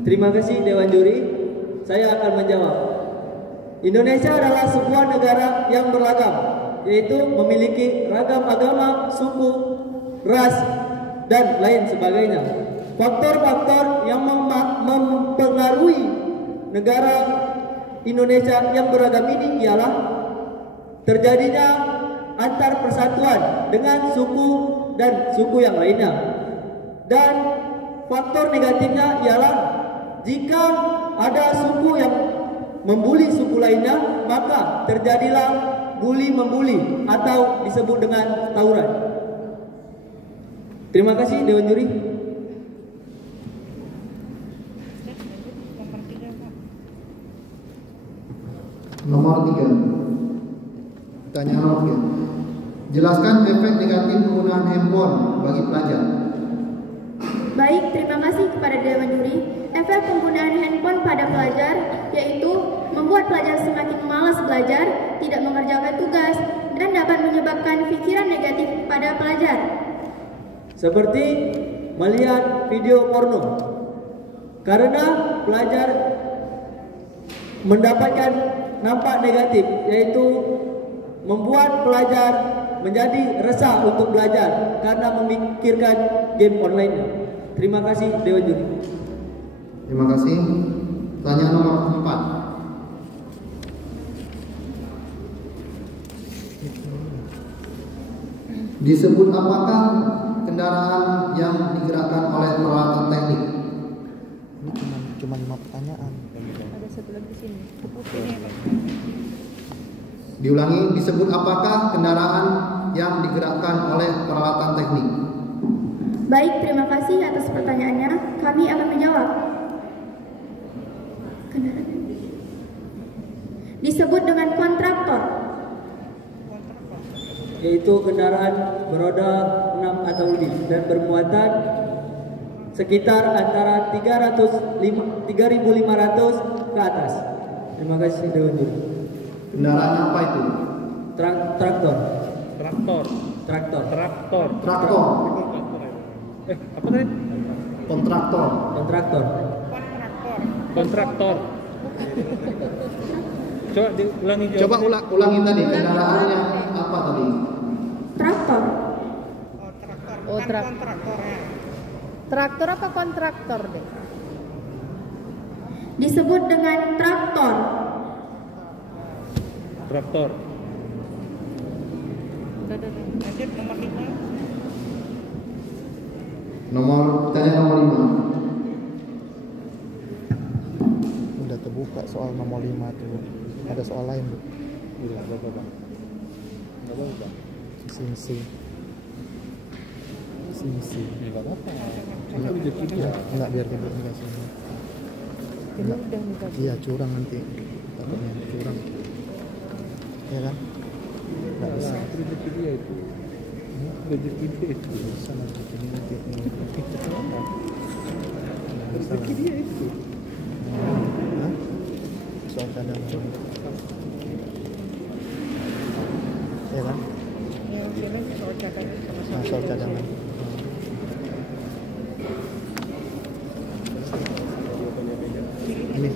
Terima kasih Dewan Juri. Saya akan menjawab. Indonesia adalah sebuah negara yang beragam, yaitu memiliki ragam agama, suku, ras, dan lain sebagainya. Faktor-faktor yang mempengaruhi negara Indonesia yang beragam ini ialah terjadinya antar persatuan dengan suku dan suku yang lainnya. Dan faktor negatifnya ialah jika ada suku yang membuli suku lainnya, maka terjadilah bully membuli atau disebut dengan tawuran. Terima kasih Dewan Juri. Nomor 3. Pertanyaan nomor 3. Jelaskan efek negatif penggunaan handphone bagi pelajar. Baik, terima kasih kepada Dewan Juri. Efek penggunaan handphone pada pelajar yaitu membuat pelajar semakin malas belajar, tidak mengerjakan tugas, dan dapat menyebabkan pikiran negatif pada pelajar. Seperti melihat video porno. Karena pelajar mendapatkan nampak negatif, yaitu membuat pelajar menjadi resah untuk belajar karena memikirkan game online. Terima kasih Dewan Juri. Terima kasih. Pertanyaan nomor 4. Disebut apakah kendaraan yang digerakkan oleh peralatan teknik? Ini cuma 5 pertanyaan. Ada satu lagi di sini. Diulangi, disebut apakah kendaraan yang digerakkan oleh peralatan teknik? Baik, terima kasih atas pertanyaannya. Kami akan menjawab. Kendaraan disebut dengan kontraktor, yaitu kendaraan beroda 6 atau lebih dan bermuatan sekitar antara 3.500 ke atas. Terima kasih Dewan Juri. Kendaraan apa itu? Traktor. Traktor. Apa tadi? Kontraktor. Kontraktor. Coba diulangi. Coba ulangi tadi kendaraannya apa tadi? traktor. Oh, traktor apa kontraktor deh? Disebut dengan traktor. Traktor. Pertanyaan nomor 5. Udah terbuka soal nomor 5 tuh. Ada soal lain, Bu. Iya, Bapak. Enggak apa-apa. Sing. Enggak apa-apa. Enggak biar tidur enggak sih. Ini udah nih tadi. Iya, curang nanti. Takutnya curang. Ya kan? Enggak bisa. Rezeki dia itu. Rezeki dia itu. Bisa nanti nanti. Rezeki dia itu. Hah? Soal cadangan. Ya kan? Yang sini soal cadangan sama-sama. Nah, soal cadangan. Ini.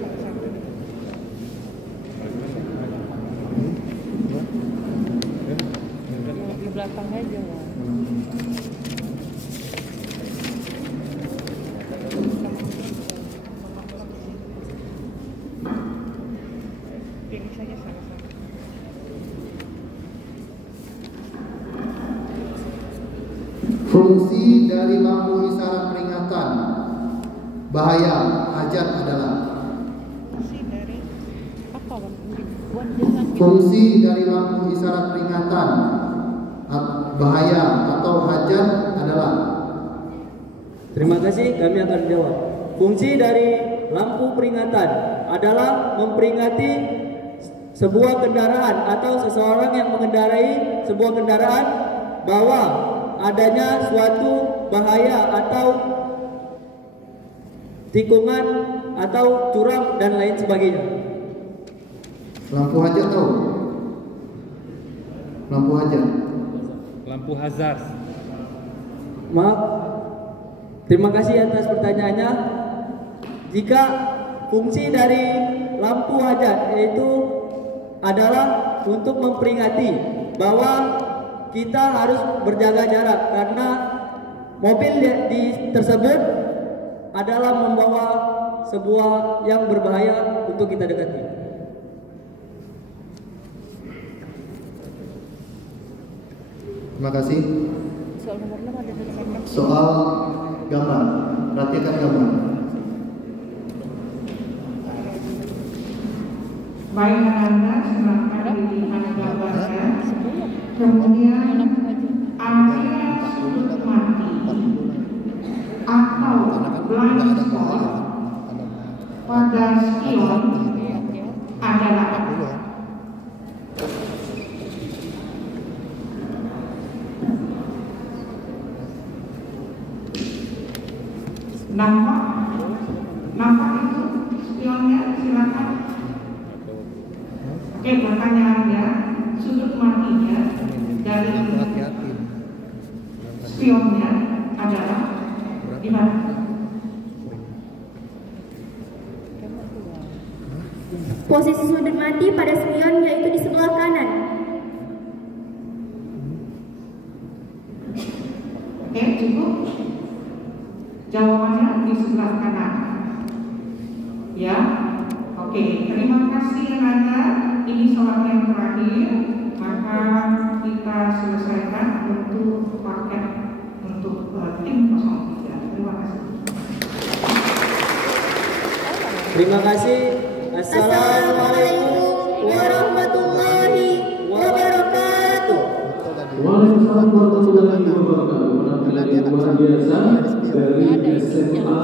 Di belakang aja lah. Fungsi dari lampu isyarat peringatan bahaya hajat adalah. Fungsi dari lampu isyarat peringatan bahaya atau hajat adalah. Terima kasih, kami akan jawab. Fungsi dari lampu peringatan adalah memperingati sebuah kendaraan atau seseorang yang mengendarai sebuah kendaraan bahwa adanya suatu bahaya atau tikungan atau curam dan lain sebagainya. Lampu hajat tahu? Lampu hajat. Lampu hazard. Maaf. Terima kasih atas pertanyaannya. Jika fungsi dari lampu hajat yaitu adalah untuk memperingati bahwa kita harus berjaga jarak karena mobil tersebut adalah membawa sebuah yang berbahaya untuk kita dekati. Terima kasih. Soal nomor 6 ada tulisan Soal gambar, perhatikan gambar. Baik anak-anak, silahkan dilihat gambarnya. Kemudian area sudut mati atau blind spot pada spion adalah nampak itu spionnya, silakan. Oke, pertanyaannya, sudut matinya dari spionnya adalah di mana? Posisi sudut mati pada spion yaitu di sebelah kanan. Oke, cukup. Jawabannya di sebelah kanan. Ya, oke. Terima kasih Nanda. Ini soal yang terakhir. Maka kita selesaikan untuk paket untuk tim 03. Terima kasih. Terima kasih. Assalamualaikum warahmatullahi wabarakatuh. Waalaikumsalam warahmatullahi wabarakatuh. Penampilan yang luar biasa dari SMA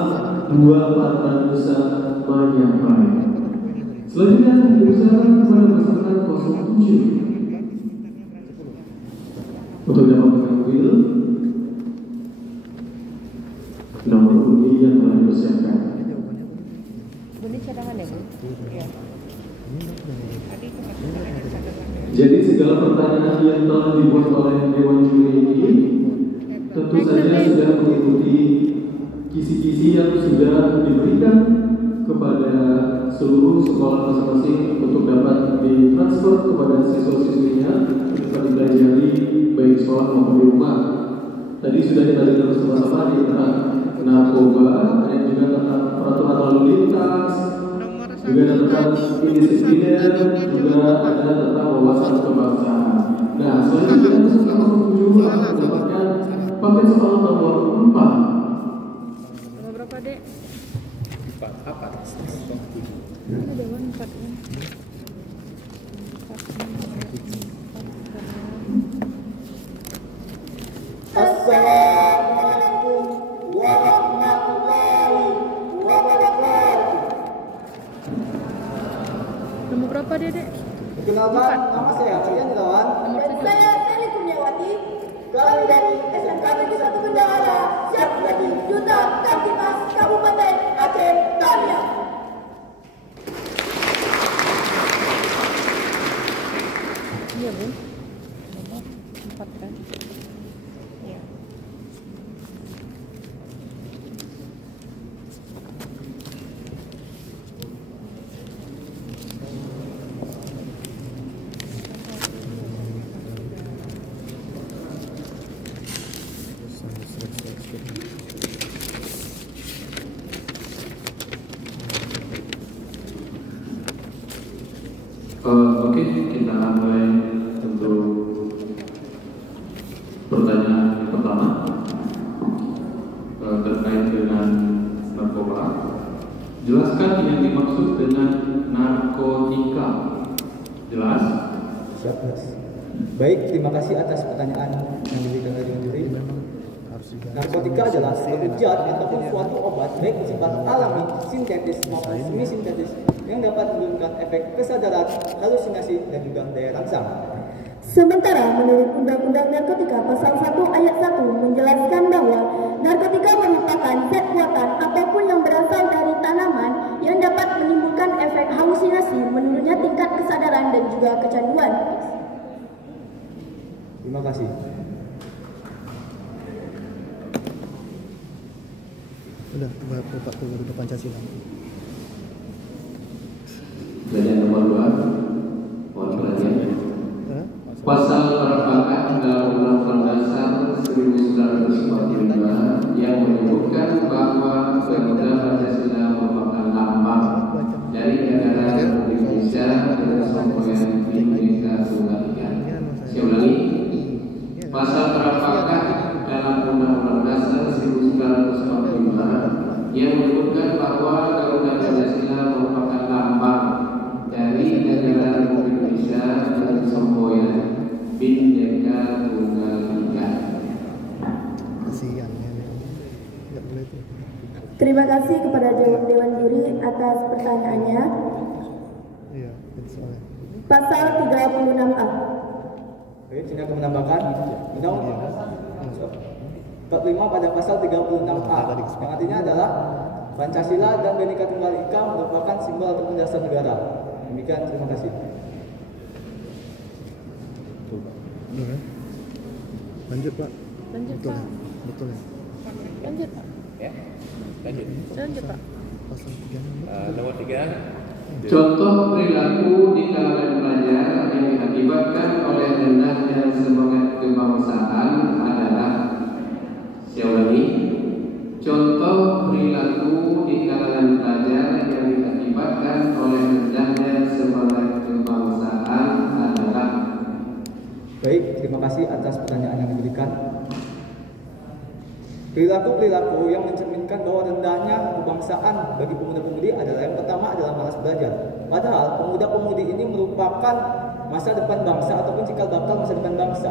2 Patranusa Mayaprai. Selanjutnya diusahakan kepada peserta 07 untuk dapat mengambil nomor undi yang telah dipersiapkan. Ini cadangan ya, Bu? Iya. Jadi segala pertanyaan yang telah dibuat oleh Dewan Juri ini tentu saja sudah mengikuti kisi-kisi yang sudah diberikan kepada seluruh sekolah masing-masing untuk dapat ditransfer kepada siswa-siswinya untuk dipelajari baik sekolah maupun di rumah. Tadi sudah kita dengar bersama-sama tentang narkoba, dan juga tentang peraturan lalu lintas, juga tentang indisipliner, juga ada tentang wawasan kebangsaan. Nah, selanjutnya peserta nomor 7 akan mendapatkan paket soal nomor 4. Nomor berapa, Dek? 4 apa? Ada 4 kan? Assalamualaikum warahmatullahi wabarakatuh. Nomor berapa dia, Dek? Perkenalkan, nama saya Aryan Ilawan. Dan saya Sally Kurniawati. Kami dari SMK Negeri 1 Bendahara siap menjadi Duta Kamtipas Kabupaten Aceh Tamiang. Iya, Bu. Nomor 4 kan? Iya. Oke, kita mulai untuk pertanyaan pertama terkait dengan narkoba. Jelaskan yang dimaksud dengan narkotika. Jelas? Siap, Mas. Baik, terima kasih atas pertanyaan yang diberikan dari juri. Narkotika adalah suatu zat ataupun suatu obat baik bersifat alami, sintetis maupun semi sintetis yang dapat menurunkan efek kesadaran, halusinasi, dan juga daya rangsang. Sementara menurut Undang-Undang Narkotika Pasal 1 Ayat 1 menjelaskan bahwa narkotika merupakan zat buatan ataupun yang berasal dari tanaman yang dapat menimbulkan efek halusinasi, menurunnya tingkat kesadaran dan juga kecanduan. Terima kasih. Udah Bapak Guru Pancasila. 25 yang menyebutkan bahwa Garuda Pancasila merupakan lambang dari negara Republik Indonesia dan semboyan Bhinneka Tunggal Ika. Saya ulangi, pasal terapakan dalam Undang-Undang Dasar 1945 yang menyebutkan bahwa Garuda Pancasila merupakan lambang dari negara Republik Indonesia dan semboyan Bhinneka Tunggal Ika. Terima kasih kepada Dewan Juri atas pertanyaannya. Pasal 36A. Oke, sini aku menambahkan Undang-Undang 45 pada pasal 36A yang artinya adalah Pancasila dan Bhinneka Tunggal Ika merupakan simbol ataupun dasar negara. Demikian, terima kasih. Lanjut Pak. Lanjut Betul, Pak. betul ya. Lanjut Pak. Ya, lanjut. Lanjut Pak. Pasal 3. Nomor 3. Contoh perilaku di kalangan pelajar yang diakibatkan oleh rendahnya semangat kebangsaan adalah, saya ulangi, contoh perilaku di kalangan pelajar yang diakibatkan oleh rendahnya semangat kebangsaan adalah. Baik, terima kasih atas pertanyaan yang diberikan. Perilaku-perilaku yang mencerminkan bahwa rendahnya kebangsaan bagi pemuda-pemudi adalah yang pertama adalah malas belajar. Padahal pemuda-pemudi ini merupakan masa depan bangsa ataupun cikal bakal masa depan bangsa.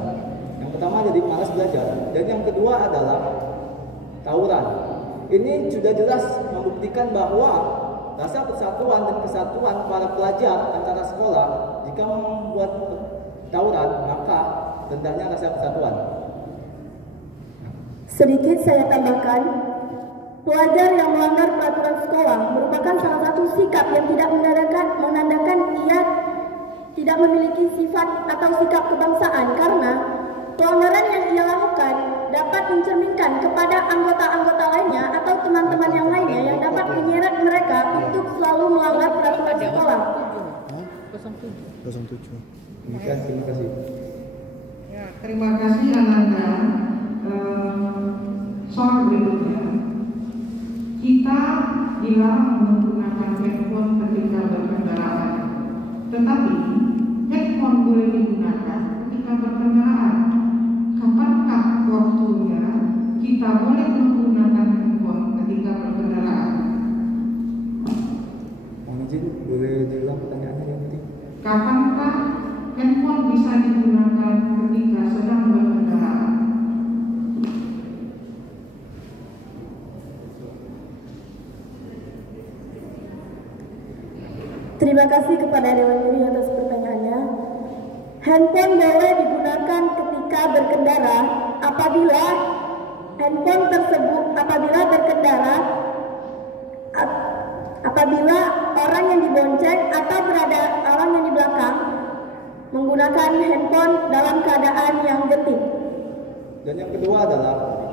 Yang pertama jadi malas belajar, dan yang kedua adalah tawuran. Ini sudah jelas membuktikan bahwa rasa persatuan dan kesatuan para pelajar antara sekolah jika membuat tawuran maka rendahnya rasa persatuan. Sedikit saya tambahkan, pelajar yang melanggar peraturan sekolah merupakan salah satu sikap yang tidak menandakan ia tidak memiliki sifat atau sikap kebangsaan, karena pelanggaran yang ia lakukan dapat mencerminkan kepada anggota-anggota lainnya atau teman-teman yang lainnya yang dapat menyeret mereka untuk selalu melanggar peraturan sekolah. 07. Demikian, terima kasih. Ya, terima kasih Ananda. Soal berikutnya, kita dilarang menggunakan handphone ketika berkendaraan, tetapi handphone boleh digunakan ketika berkendaraan. Kapankah waktunya kita boleh menggunakan handphone ketika berkendaraan? Mohon izin, boleh diulang pertanyaannya nanti? Kapankah handphone bisa digunakan ketika sedang berkendaraan? Terima kasih kepada Dewan Juri atas pertanyaannya. Handphone boleh digunakan ketika berkendara apabila handphone tersebut apabila orang yang dibonceng atau berada orang yang di belakang menggunakan handphone dalam keadaan yang genting. Dan yang kedua adalah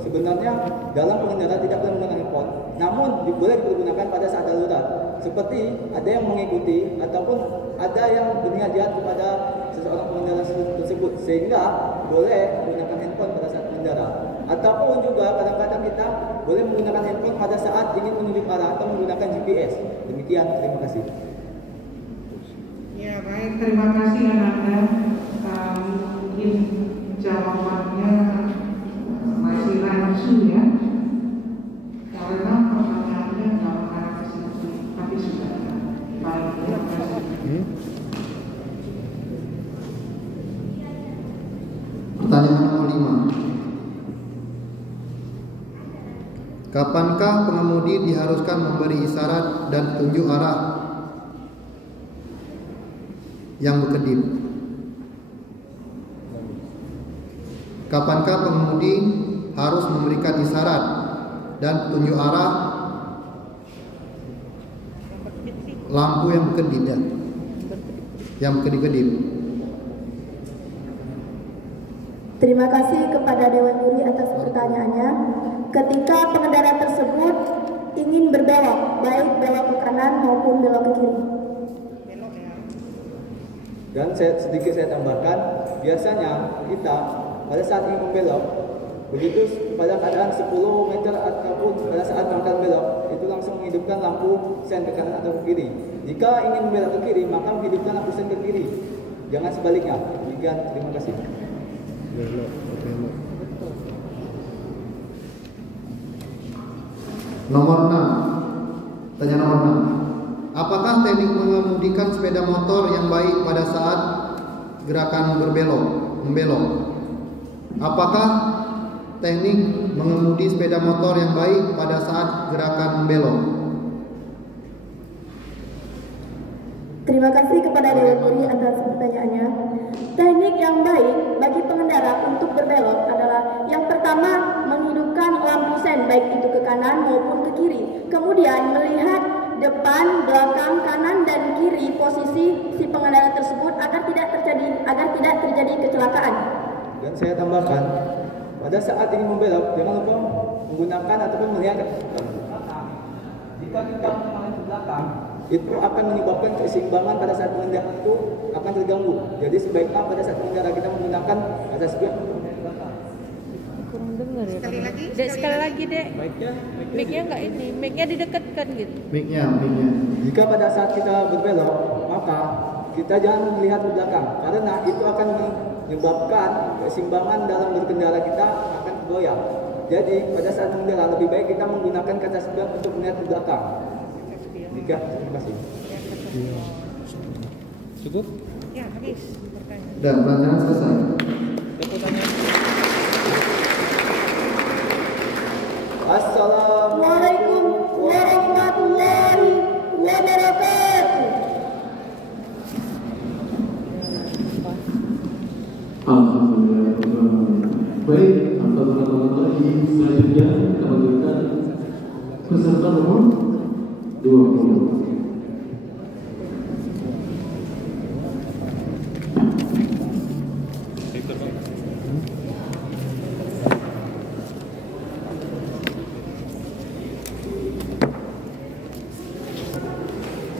sebenarnya dalam pengendara tidak boleh menggunakan handphone, namun boleh digunakan pada saat darurat. Seperti ada yang mengikuti ataupun ada yang berniat jahat kepada seseorang pengendara tersebut, sehingga boleh menggunakan handphone pada saat mengendara. Ataupun juga kadang-kadang kita boleh menggunakan handphone pada saat ingin menunjuk arah atau menggunakan GPS. Demikian, terima kasih. Ya baik, terima kasih Ananda. Mungkin jawabannya masih langsung ya, karena pertanyaannya nggak mengarah ke situ, tapi sudah baik. Terima kasih. Pertanyaan nomor 5. Kapankah pengemudi diharuskan memberi isyarat dan tunjuk arah yang berkedip? Kapankah pengemudi harus memberikan isyarat dan tunjuk arah lampu yang berkedip, yang berkedip-kedip? Terima kasih kepada Dewan Juri atas pertanyaannya. Ketika pengendara tersebut ingin berbelok, baik belok ke kanan maupun belok ke kiri. Dan sedikit saya tambahkan, biasanya kita pada saat ingin membelok Begitu pada keadaan 10 meter ataupun pada saat akan belok, itu langsung menghidupkan lampu sen ke kanan atau ke kiri. Jika ingin membelok ke kiri, maka menghidupkan lampu sen ke kiri. Jangan sebaliknya. Demikian, terima kasih. Belok. Nomor 6. Tanya nomor 6. Apakah teknik mengemudikan sepeda motor yang baik pada saat gerakan membelok? Apakah teknik mengemudi sepeda motor yang baik pada saat gerakan membelok? Terima kasih kepada Dewan Juri atas pertanyaannya. Teknik yang baik bagi pengendara untuk berbelok adalah yang pertama menghidupkan lampu sen baik itu ke kanan maupun ke kiri. Kemudian melihat depan, belakang, kanan dan kiri posisi si pengendara tersebut agar tidak terjadi kecelakaan. Dan saya tambahkan, pada saat ingin membelok, jangan lupa menggunakan ataupun melihat ke belakang. Jika kita mengalami ke belakang, itu akan menyebabkan keseimbangan pada saat pengendara itu akan terganggu. Jadi sebaiknya pada saat pengendara kita menggunakan asas pihak untuk melihat ke belakang. Kurang dengar ya. Sekali lagi, Dek. Mic-nya enggak ini, mic-nya didekatkan gitu. Mic-nya. Jika pada saat kita berbelok, maka kita jangan melihat ke belakang karena itu akan menyebabkan keseimbangan dalam berkendara kita akan goyah. Jadi pada saat mengendara lebih baik kita menggunakan kaca spion untuk melihat ke belakang. Terima kasih. Cukup? Ya, habis pertanyaan. Dan pelajaran selesai. Assalamualaikum warahmatullahi wabarakatuh. Alhamdulillah. Baik, tanpa berlama-lama lagi, selanjutnya kita berikan peserta nomor 20.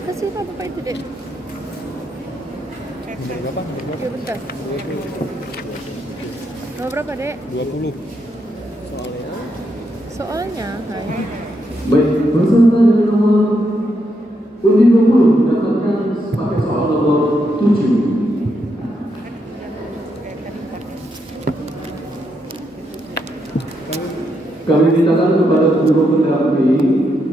Kasih apa itu, Dek? Berapa? Ya, bentar. Nomor berapa, Dek? 20. Soalnya kan Baik, peserta dari nomor undi 20 mendapatkan pakai soal nomor 7. Kami mintakan kepada guru pendamping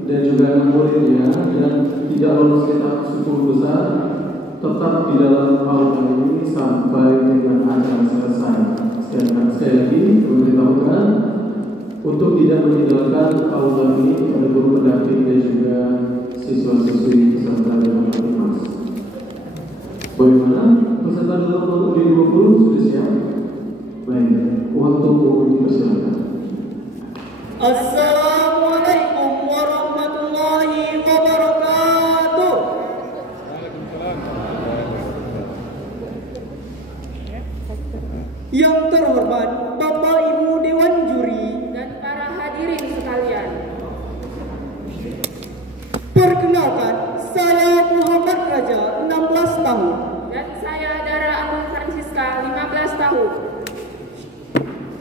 dan juga muridnya yang tidak lolos kitab 10 besar tetap di dalam aula ini sampai dengan acara selesai. Sekali lagi memberitahukan untuk tidak meninggalkan aula ini oleh guru pendamping dan juga siswa-siswi peserta dalam kelas. Bagaimana? Peserta dalam nomor 20 sudah siap? Baik, waktu untuk dipersilakan. Assalamualaikum warahmatullahi wabarakatuh. Yang terhormat Bapak Ibu Dewan Juri Dan para hadirin sekalian, perkenalkan saya Muhammad Raja 16 tahun. dan saya Dara Agung Francisca 15 tahun.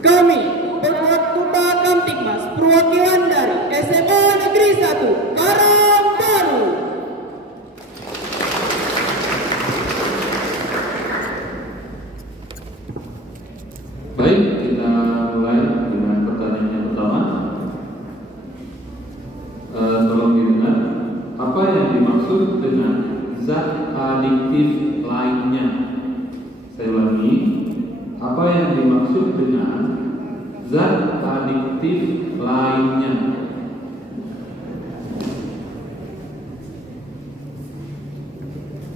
Kami berketua Kamtibmas perwakilan dari SMA Negeri 1 Karangbaru. Baik, kita mulai dengan pertanyaan yang pertama. Tolong didengar, apa yang dimaksud dengan zat adiktif lainnya? Saya ulangi, apa yang dimaksud dengan zat adiktif lainnya?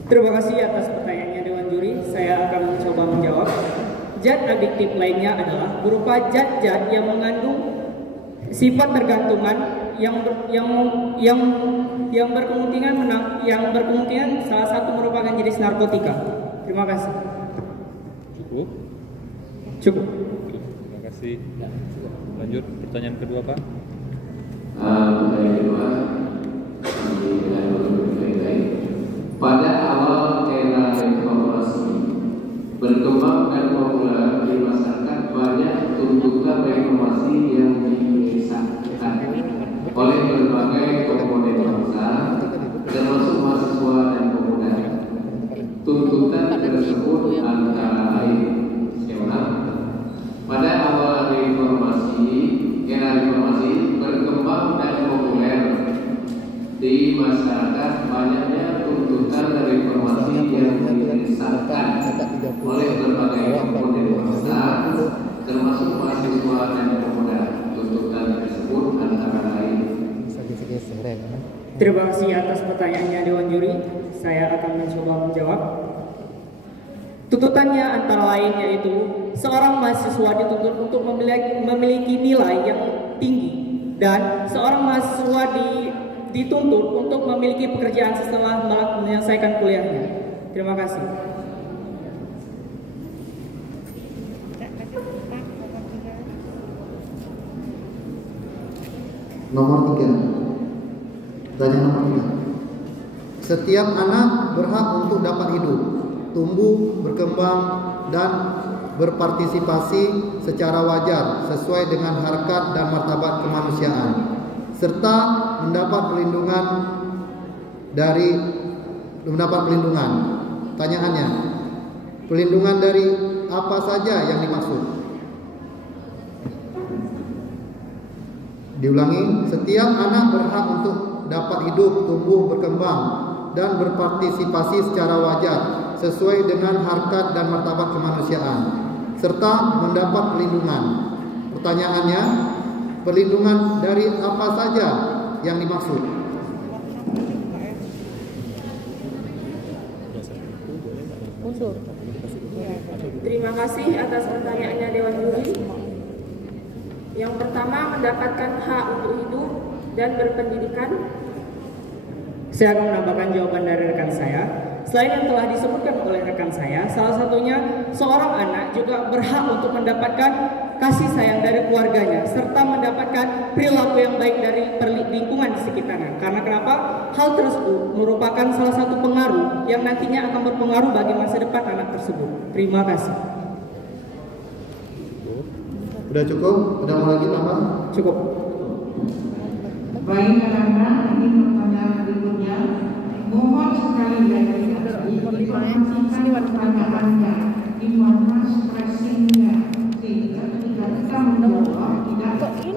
Terima kasih atas pertanyaannya Dewan Juri. Saya akan mencoba menjawab. Zat adiktif lainnya adalah berupa zat-zat yang mengandung sifat tergantungan yang berkemungkinan salah satu merupakan jenis narkotika. Terima kasih. Cukup? Cukup. Terima kasih. Lanjut pertanyaan kedua, Pak. Pertanyaan kedua, pada awal era reformasi berkembang dan populer di masyarakat banyak tuntutan reformasi di masyarakat banyaknya tuntutan dari informasi yang dirisaukan oleh berbagai komponen bangsa, termasuk mahasiswa dan pemuda. Tuntutan tersebut antara lain. Terima kasih atas pertanyaannya Dewan Juri. Saya akan mencoba menjawab. Tuntutannya antara lain yaitu seorang mahasiswa dituntut untuk memiliki nilai yang tinggi dan seorang mahasiswa dituntut untuk memiliki pekerjaan setelah menyelesaikan kuliahnya. Terima kasih. Nomor 3. Pertanyaan nomor 3. Setiap anak berhak untuk dapat hidup, tumbuh, berkembang, dan berpartisipasi secara wajar sesuai dengan harkat dan martabat kemanusiaan, serta mendapat perlindungan. Pertanyaannya, perlindungan dari apa saja yang dimaksud? Diulangi, setiap anak berhak untuk dapat hidup, tumbuh, berkembang, dan berpartisipasi secara wajar sesuai dengan harkat dan martabat kemanusiaan, serta mendapat perlindungan. Pertanyaannya, perlindungan dari apa saja yang dimaksud? Terima kasih atas pertanyaannya Dewan Juri. Yang pertama, mendapatkan hak untuk hidup dan berpendidikan. Saya akan menambahkan jawaban dari rekan saya. Selain yang telah disebutkan oleh rekan saya, salah satunya seorang anak juga berhak untuk mendapatkan kasih sayang dari keluarganya serta mendapatkan perilaku yang baik dari lingkungan di sekitarnya. Karena kenapa? Hal tersebut merupakan salah satu pengaruh yang nantinya akan berpengaruh bagi masa depan anak tersebut. Terima kasih. Sudah cukup? Ada mau lagi tambah? Cukup. Baik, anak-anak, ini pertanyaan berikutnya. Mohon sekali lagi informasikan pertanyaannya, informasi stressingnya, sehingga ketika kita menjawab tidak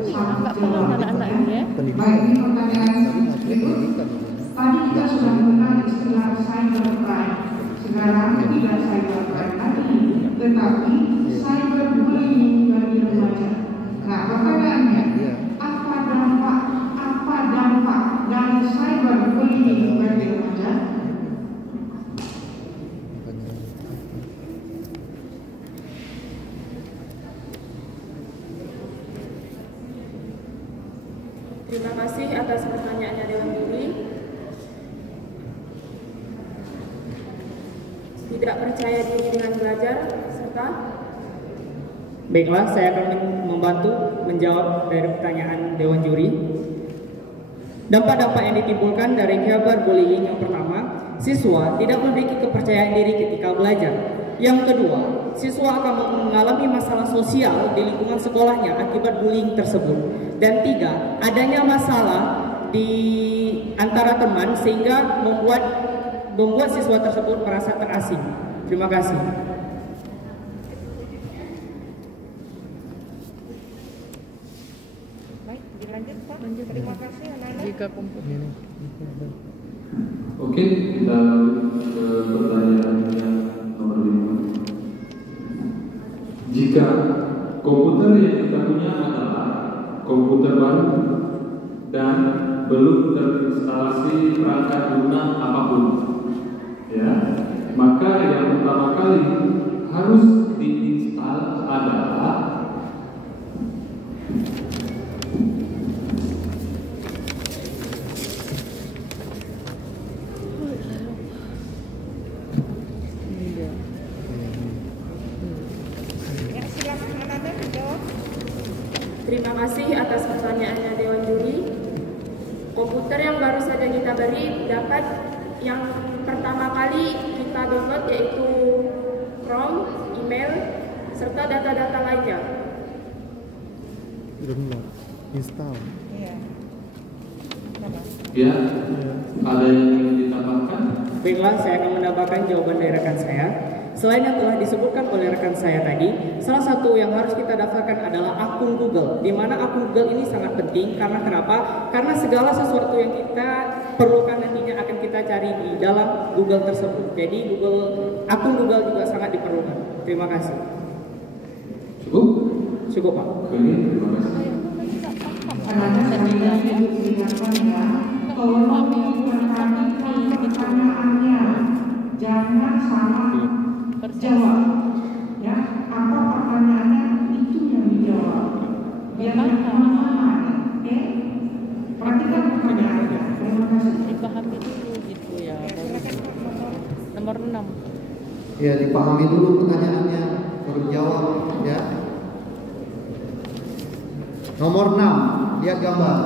salah jawabannya. Baik, ini pertanyaan berikut. Tadi kita sudah mengenal istilah cybercrime. Sekarang tidak cybercrime lagi, tetapi cyberbullying bagi remaja. Nah, pertanyaannya, apa dampak dari cyberbullying bagi remaja? Terima kasih atas pertanyaannya Dewan Juri. Tidak percaya diri dengan belajar serta Baiklah, saya akan membantu menjawab dari pertanyaan Dewan Juri. Dampak-dampak yang ditimbulkan dari cyberbullying yang pertama, siswa tidak memiliki kepercayaan diri ketika belajar. Yang kedua, siswa akan mengalami masalah sosial di lingkungan sekolahnya akibat bullying tersebut. Dan tiga, adanya masalah di antara teman sehingga membuat siswa tersebut merasa terasing. Terima kasih. Terima kasih anak-anak. Jika komputer Oke, kita ke pertanyaan yang nomor 5. Jika komputer yang kita punya adalah komputer baru dan belum terinstalasi perangkat lunak apapun, ya, maka yang pertama kali harus diinstal adalah Terima kasih atas pertanyaannya Dewan Juri. Komputer yang baru saja kita beri dapat yang pertama kali kita download yaitu Chrome, email, serta data-data lainnya. install. ya, ada yang ingin ditambahkan? Baiklah, saya akan menambahkan jawaban dari rekan saya. Selain yang telah disebutkan oleh rekan saya tadi, salah satu yang harus kita daftarkan adalah akun Google, di mana akun Google ini sangat penting. Karena kenapa? Karena segala sesuatu yang kita perlukan nantinya akan kita cari di dalam Google tersebut. Jadi akun Google juga sangat diperlukan. Terima kasih. Cukup? Cukup, Pak. Oke, terima kasih. Karena sekali lagi diingatkan ya, tolong diperhatikan pertanyaannya, jangan salah jawab. Ya, apa pertanyaannya itu yang dijawab. Biar bermanfaat. Oke? Perhatikan pertanyaannya. Terima kasih. Dipahami dulu gitu ya. Nomor 6. Ya, dipahami dulu pertanyaannya, baru jawab ya. Nomor 6, lihat gambar.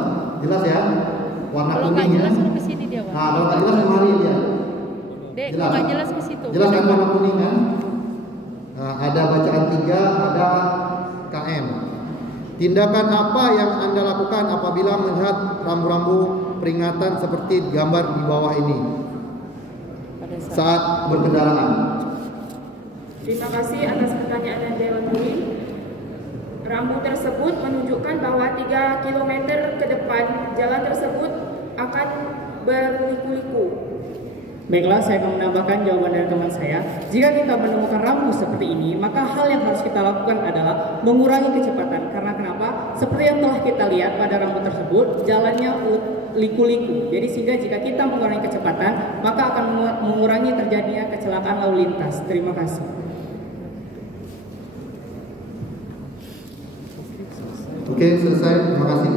Jelas ya? Warna kalau nggak kuningnya. jelas suruh ke sini dia, Pak. Nah, kalau nggak jelas kemari lihat. Dek, kalau nggak jelas ke situ. Jelas kan warna kuning kan? Nah, ada bacaan 3, ada KM. Tindakan apa yang Anda lakukan apabila melihat rambu-rambu peringatan seperti gambar di bawah ini saat berkendaraan? Terima kasih atas pertanyaan Dewan Juri. Rambu tersebut menunjukkan bahwa 3 km ke depan jalan tersebut akan berliku-liku. Baiklah, saya akan menambahkan jawaban dari teman saya. Jika kita menemukan rambu seperti ini, maka hal yang harus kita lakukan adalah mengurangi kecepatan. Karena kenapa? Seperti yang telah kita lihat pada rambu tersebut, jalannya liku-liku. Jadi sehingga jika kita mengurangi kecepatan, maka akan mengurangi terjadinya kecelakaan lalu lintas. Terima kasih. Oke, selesai. Terima kasih.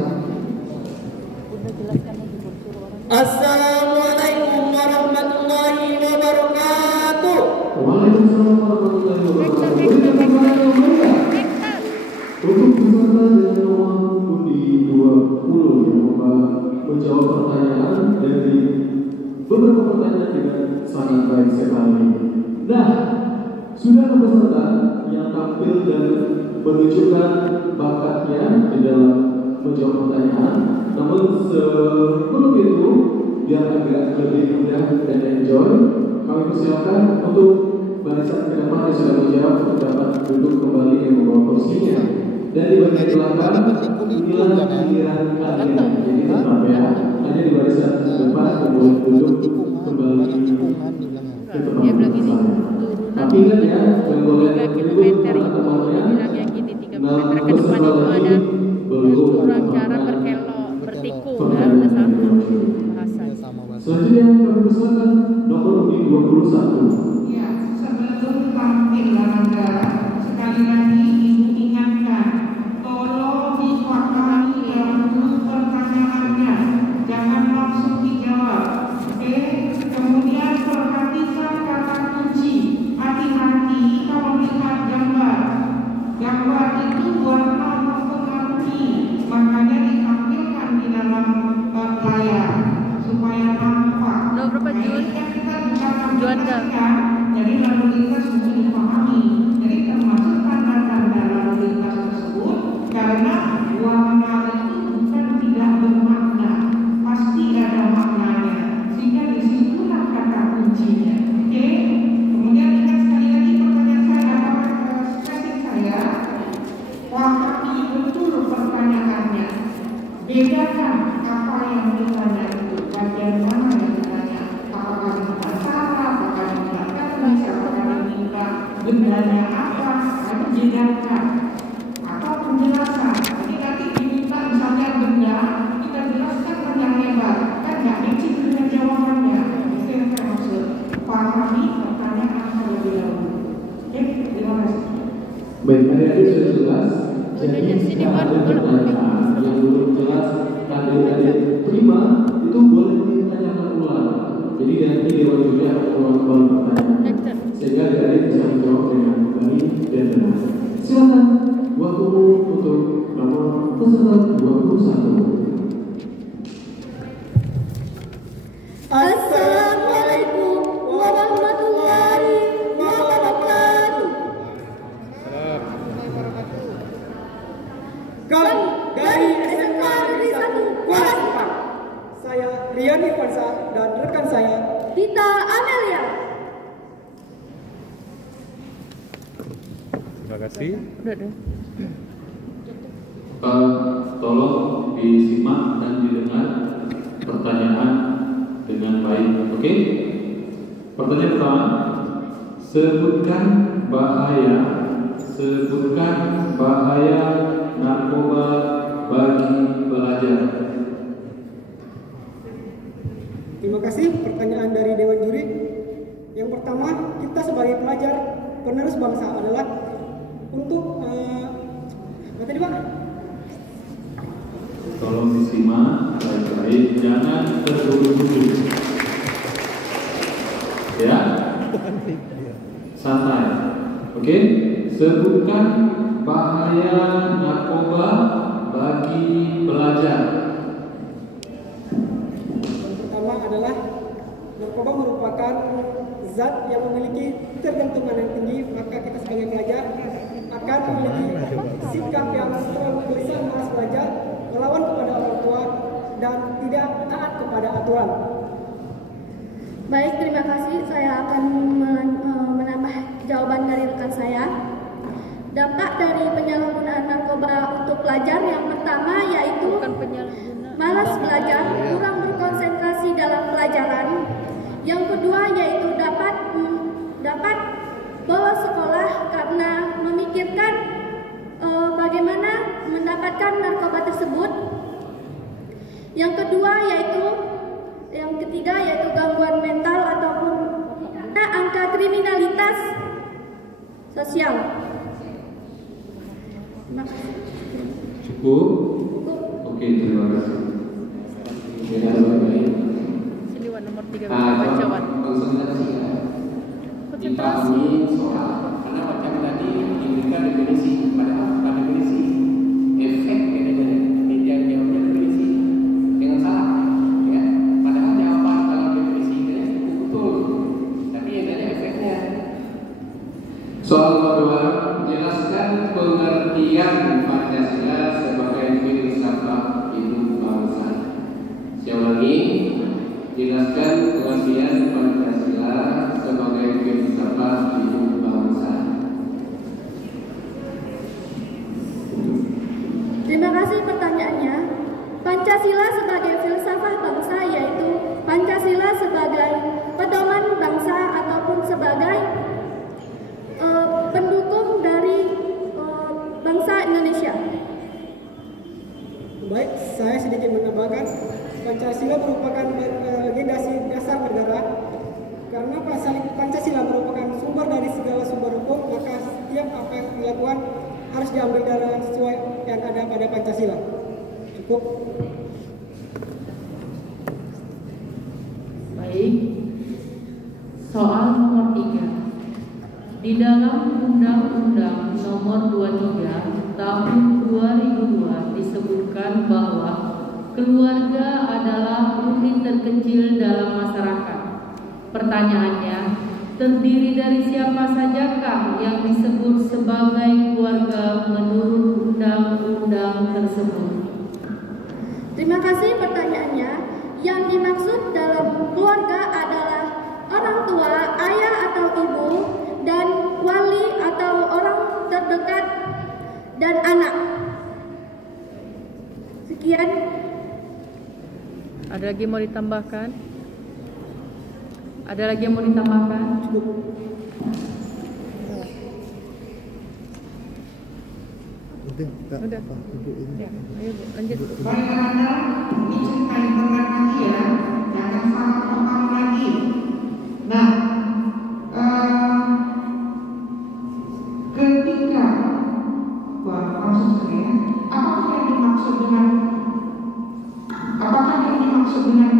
Assalamualaikum warahmatullahi wabarakatuh. Waalaikumsalam warahmatullahi wabarakatuh. Untuk peserta dengan nomor undi 20 yang menjawab pertanyaan dari beberapa pertanyaan dengan sangat baik sekali. Nah, sudah ada peserta yang tampil dan menunjukkan bakatnya di dalam menjawab pertanyaan. Namun sebelum itu, biar agak lebih mudah dan enjoy, kami persilakan untuk barisan ke depan yang sudah menjawab untuk dapat duduk kembali di bawah kursinya. Dan di bagian belakang inilah giliran kalian. Jadi tetap ya, hanya di barisan depan yang boleh duduk kembali ke tempat saya. Tapi ingat ya, yang boleh duduk teman-temannya. Nah, peserta lagi belum kurang cara bertiku ya, udah sama bahasa. Selanjutnya kami persilakan nomor undi 21. Ya, sebelum tampil Anda, sekali lagi Ibu ingatkan, tolong dikuasai dahulu pertanyaannya, jangan langsung dijawab. Oke? Kemudian perhatikan kata kunci. Hati-hati kalau lihat gambar. Gambar itu warna mempengaruhi, makanya ditampilkan di dalam layar supaya nampak. Nomor berapa Jun? Kita bisa Juanda. jadi lalu lintas mesti dipahami. Jadi termasuk tanda-tanda lalu lintas tersebut karena warna itu bukan tidak bermakna, pasti ada maknanya. Sehingga disitulah kata kuncinya. Oke? Kemudian ingat sekali lagi pertanyaan saya, spesifik saya, pahami betul pertanyaannya. Bedakan apa yang ditanya itu, bagian mana yang ditanya. Apakah diminta syarat, apakah diminta teknis, apakah diminta bendanya apa, itu bedakan. Atau penjelasan. Jadi nanti diminta misalnya benda, kita jelaskan panjang lebar, kan nggak licin dengan jawabannya. Itu yang saya maksud. Pahami pertanyaan terlebih dahulu. Oke, terima kasih. Baik, adik-adik sudah jelas. Jadi jika ada pertanyaan yang belum jelas, adik-adik terima itu boleh ditanyakan ulang. Jadi nanti Dewan Juri akan mengulang kembali pertanyaan sehingga adik-adik bisa menjawab dengan baik dan benar. Silakan waktumu untuk nomor peserta 21. Assalamualaikum warahmatullahi wabarakatuh. Kami dari SMK Negeri 1 Kuala Lumpur. Saya Rian Irfansa dan rekan saya Dita Amelia. kasih. Tolong disimak dan didengar pertanyaan dengan baik. Oke? Pertanyaan pertama, sebutkan bahaya narkoba bagi pelajar. Terima kasih pertanyaan dari Dewan Juri. Yang pertama, kita sebagai pelajar penerus bangsa adalah untuk apa tadi Pak? Tolong disimak baik-baik, jangan terburu-buru. Ya, santai. Oke, sebutkan bahaya narkoba bagi pelajar. Yang pertama adalah narkoba merupakan zat yang memiliki ketergantungan yang tinggi, maka kita sebagai pelajar akan memiliki sikap yang terlalu gelisah malas belajar, melawan kepada orang tua, dan tidak taat kepada aturan. Baik, terima kasih. Saya akan menambah jawaban dari rekan saya. Dampak dari penyalahgunaan narkoba untuk pelajar yang pertama yaitu malas belajar, kurang berkonsentrasi dalam pelajaran. Yang kedua yaitu dapat bolos sekolah karena memikirkan bagaimana mendapatkan narkoba tersebut. Yang ketiga yaitu gangguan mental ataupun angka kriminalitas sosial. Terima kasih. Cukup? Oke, terima kasih. Sini Wan, nomor 3 baca Wan. Konsentrasi soal karena macam tadi diberikan definisi pada definisi efek tidak jawabnya definisi dengan salah ya, padahal jawaban kalau definisi itu betul tapi yang ada efeknya. Soal kedua, jelaskan pengertian Pancasila sebagai filsafat hidup bangsa. Sekali lagi, jelaskan pengertian Pancasila sebagai filsafat hidup bangsa. Terima kasih pertanyaannya. Pancasila sebagai filsafat bangsa yaitu Pancasila sebagai pedoman bangsa ataupun sebagai pendukung dari bangsa Indonesia. Baik, saya sedikit menambahkan, Pancasila merupakan legasi dasar negara. Karena Pancasila merupakan sumber dari segala sumber hukum, maka setiap apa yang dilakukan harus diambil dari sesuai yang ada pada Pancasila. Cukup. Baik. Soal nomor 3. Di dalam Undang-Undang Nomor 23 Tahun 2002 disebutkan bahwa keluarga adalah unit terkecil dalam masyarakat. Pertanyaannya, terdiri dari siapa sajakah yang disebut sebagai keluarga menurut undang-undang tersebut? Terima kasih pertanyaannya. Yang dimaksud dalam keluarga adalah orang tua, ayah atau ibu, dan wali atau orang terdekat dan anak. Sekian. Ada lagi mau ditambahkan? Ada lagi yang mau ditambahkan? Udah. Ya, ayo Bu, lanjut. Baik anak-anak, ini cerita yang berat lagi ya, jangan salah paham lagi. Nah, ketika langsung saja, apakah yang dimaksud dengan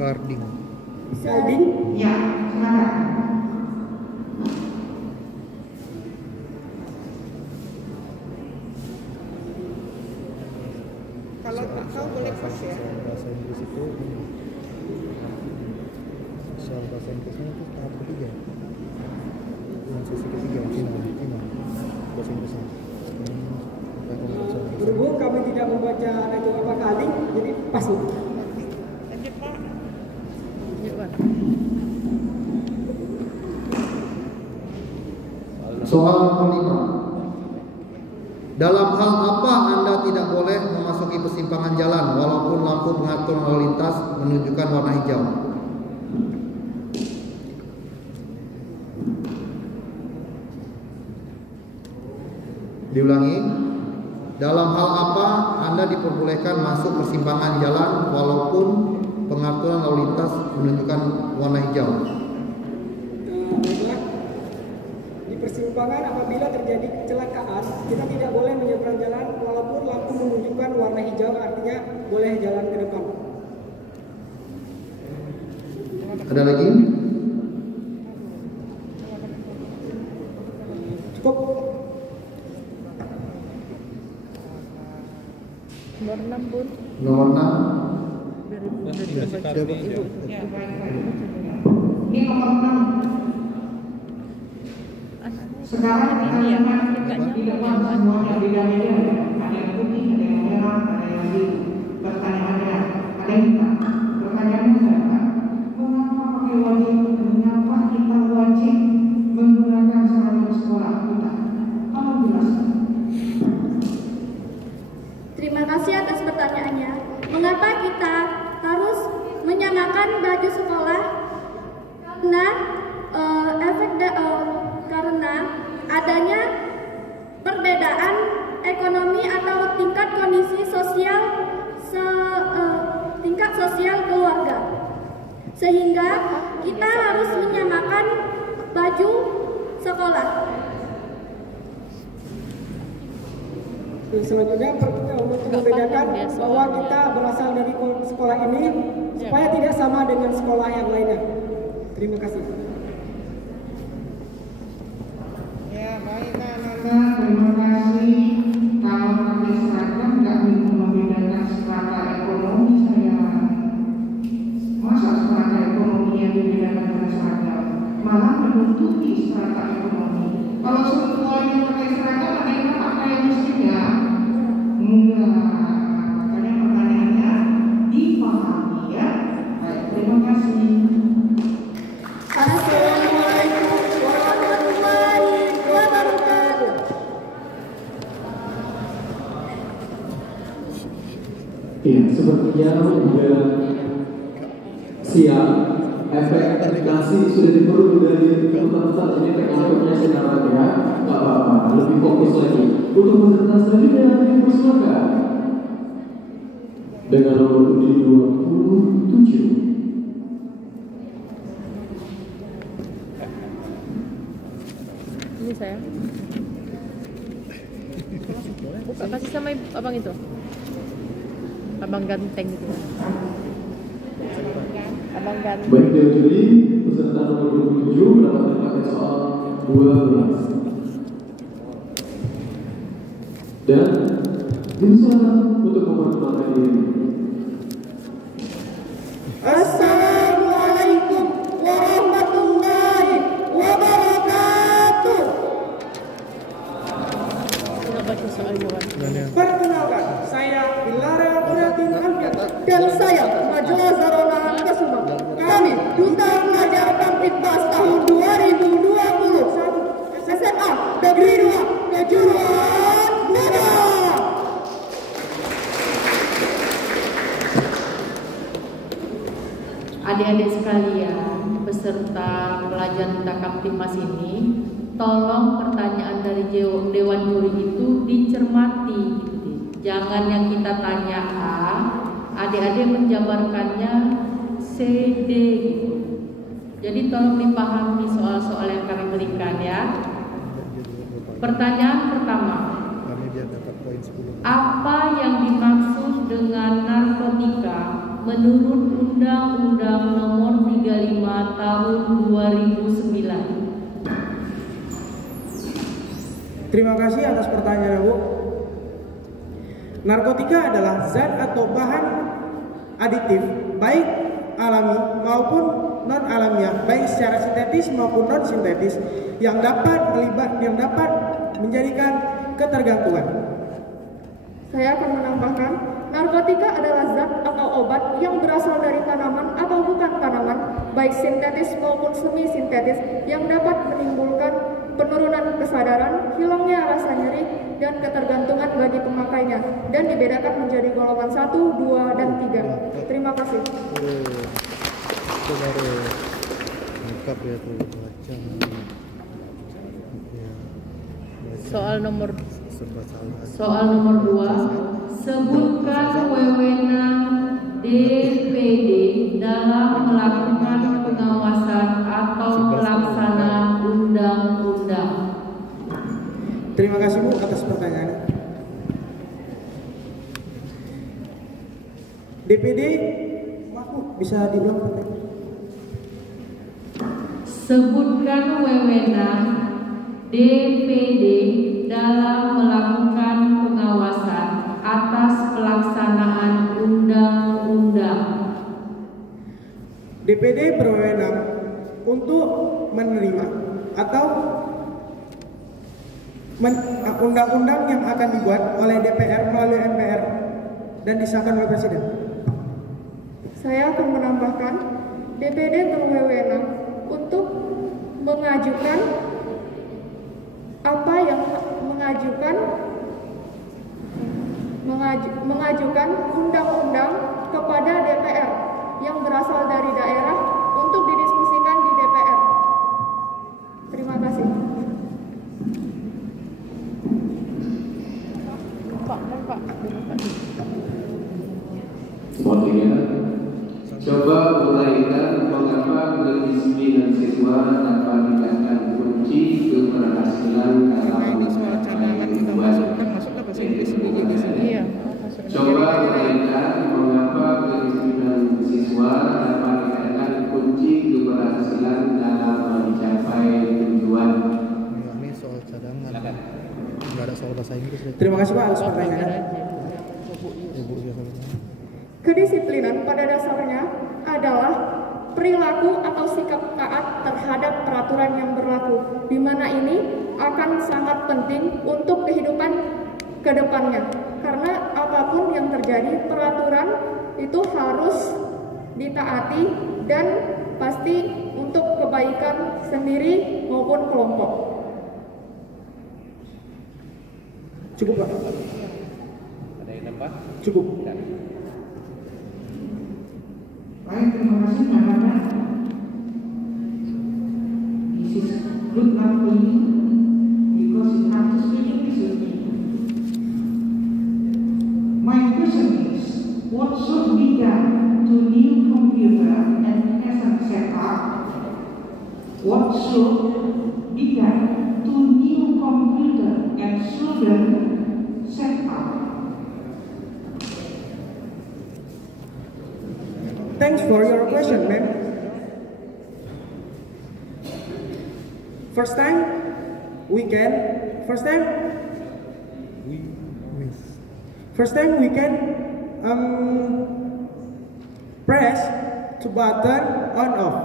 Carding. Ya, silakan. Kalau tak tahu boleh pas ya. Bahasa Inggris itu soal bahasa Inggrisnya itu tahap ketiga. Yang sesi ketiga, Cina. Bahasa Inggrisnya. Berhubung kami tidak membaca itu apa carding, jadi pas. Lanjut Pak. Lanjut Pak. hal apa Anda tidak boleh memasuki persimpangan jalan walaupun lampu pengatur lalu lintas menunjukkan warna hijau? Diulangi. Dalam hal apa Anda diperbolehkan masuk persimpangan jalan walaupun pengaturan lalu lintas menunjukkan warna hijau? Di persimpangan apabila terjadi kecelakaan, kita tidak boleh menyeberang jalan walaupun lampu menunjukkan warna hijau, artinya boleh jalan ke depan. Ada lagi? Cukup. Nomor 6, Bun. Nomor 6. Ya, baik. Ini nomor 6. Sekarang kita lihat di depan semuanya di meja, ada yang putih, ada yang merah, ada yang biru. Pertanyaannya, ada yang hitam. Pertanyaannya adalah, mengapa pakai wajib? Mengapa kita wajib menggunakan seragam sekolah kita? Tolong jelaskan. Terima kasih atas pertanyaannya. Mengapa kita harus menyamakan baju sekolah? Karena adanya perbedaan ekonomi atau tingkat kondisi sosial tingkat sosial keluarga, sehingga kita harus menyamakan baju sekolah. Selanjutnya untuk membedakan bahwa kita berasal dari sekolah ini supaya tidak sama dengan sekolah yang lainnya. Terima kasih. Ya, baik Ananda, terima kasih. Kalau pakai seragam nggak bisa membedakan strata ekonomi saya. Masa strata ekonomi yang dibedakan dengan seragam? Malah menutupi strata ekonomi. Kalau semuanya pakai seragam, ada yang pakai yang mestinya? Enggak. Makanya pertanyaannya dipahami ya. Baik, terima kasih. Assalamualaikum warahmatullahi wabarakatuh. Ya, sepertinya sudah siap. Efek aplikasi sudah diperlukan dari Ustaz ini teknologinya sekarang ya. Gak apa-apa, lebih fokus lagi. Untuk peserta selanjutnya nanti dipersilakan dengan nomor undi 27. Ini saya. Buka kasih sama abang itu. Abang ganteng itu. Abang ganteng. Baik, jadi peserta nomor 27 mendapatkan paket soal 12. Dan diusahakan untuk memperkenalkan diri. Assalamualaikum warahmatullahi wabarakatuh. Perkenalkan, saya Bilara Muratin Amjad Dan saya Najwa Zarona Kasuma. Kami Duta Pelajar Kamtibmas tahun 2020 SMA Negeri 2 Kejuruan Medan. Adik-adik sekalian, peserta pelajar Duta Kamtibmas ini, tolong pertanyaan dari Dewan Juri itu dicermati. Jangan yang kita tanya A, adik-adik menjabarkannya C, D gitu. Jadi tolong dipahami soal-soal yang kami berikan ya. Pertanyaan pertama, apa yang dimaksud dengan narkotika menurut Undang-Undang Nomor 35 Tahun 2009? Terima kasih atas pertanyaan Bu. Narkotika adalah zat atau bahan adiktif baik alami maupun non alamiah, baik secara sintetis maupun non sintetis yang dapat menjadikan ketergantungan. Saya akan menambahkan, narkotika adalah zat atau obat yang berasal dari tanaman atau bukan tanaman, baik sintetis maupun semi sintetis yang dapat menimbulkan penurunan kesadaran, hilangnya rasa nyeri, dan ketergantungan bagi pemakainya, dan dibedakan menjadi golongan 1, 2, dan 3. Terima kasih. Itu baru lengkap ya tuh baca. Ya, Soal nomor Soal nomor 2, sebutkan wewenang DPD dalam melakukan pengawasan atau pelaksanaan undang-undang. Terima kasih Bu atas pertanyaan. DPD, bisa diulang pertanyaan? Sebutkan wewenang DPD dalam melakukan pengawasan atas pelaksanaan undang-undang. DPD berwenang untuk menerima atau undang-undang yang akan dibuat oleh DPR melalui MPR dan disahkan oleh Presiden. Saya akan menambahkan, DPD berwenang untuk mengajukan mengajukan undang-undang kepada DPR yang berasal dari daerah untuk didiskusikan di DPR. Terima kasih. Semuanya, coba uraikan mengapa kedisiplinan siswa dapat dijadikan kunci keberhasilan dalam mencapai tujuan. Coba uraikan mengapa kedisiplinan siswa dapat dijadikan kunci keberhasilan dalam mencapai tujuan. Ini soal cadangan. Enggak ada soal bahasa Inggris. Terima kasih Pak atas pertanyaan. Kedisiplinan pada dasarnya adalah perilaku atau sikap taat terhadap peraturan yang berlaku, di mana ini akan sangat penting untuk kehidupan ke depannya. Karena apapun yang terjadi, peraturan itu harus ditaati dan pasti untuk kebaikan sendiri maupun kelompok. Cukup Pak. Ada yang nambah? Cukup. Baik, terima kasih Mbak. This is good enough for you because you have to speak English with me. My question is, what should be done to new computer and present setup? What should be done to new computer and student setup? Thanks for your question, ma'am. First time we can press to button on off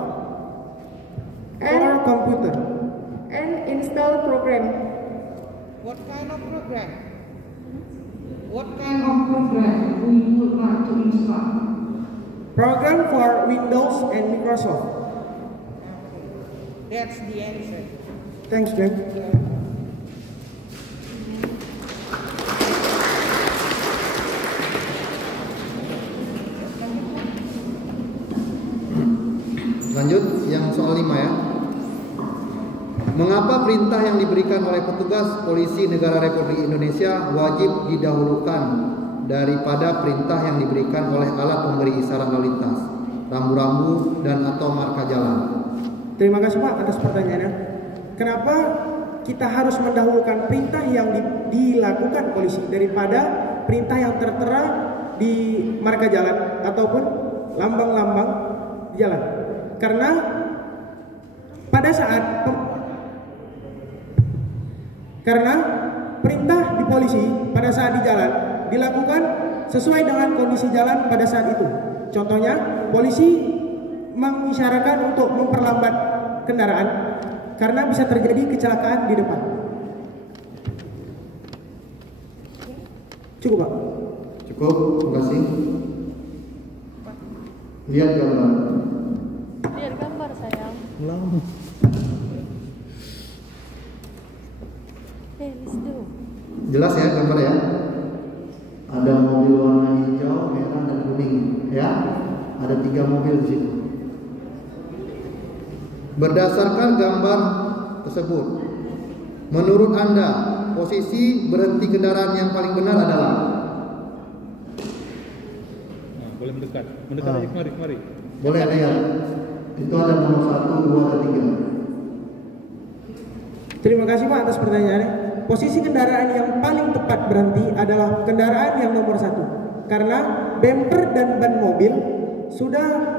our computer and install program. What kind of program? What kind of program we would like to install? Program for Windows and Microsoft. That's the answer. Thanks, ma'am. Lanjut yang soal 5 ya. Mengapa perintah yang diberikan oleh petugas polisi negara Republik Indonesia wajib didahulukan daripada perintah yang diberikan oleh alat pemberi isyarat lalu lintas, rambu-rambu dan atau marka jalan? Terima kasih Pak atas pertanyaannya. Kenapa kita harus mendahulukan perintah yang dilakukan polisi daripada perintah yang tertera di marka jalan ataupun lambang-lambang jalan? Karena pada saat perintah di polisi pada saat di jalan dilakukan sesuai dengan kondisi jalan pada saat itu. Contohnya, polisi mengisyaratkan untuk memperlambat kendaraan karena bisa terjadi kecelakaan di depan. Cukup Pak. Cukup, terima kasih. Lihat gambar. Lihat gambar sayang. Lama. Jelas ya gambar ya? Ada mobil warna hijau, merah, dan kuning ya. Ada 3 mobil di situ. Berdasarkan gambar tersebut, menurut Anda posisi berhenti kendaraan yang paling benar adalah? Nah, boleh mendekat aja kemari. Boleh lihat. Itu ada nomor 1, 2, dan 3. Terima kasih Pak atas pertanyaannya. Posisi kendaraan yang paling tepat berhenti adalah kendaraan yang nomor 1, karena bumper dan ban mobil sudah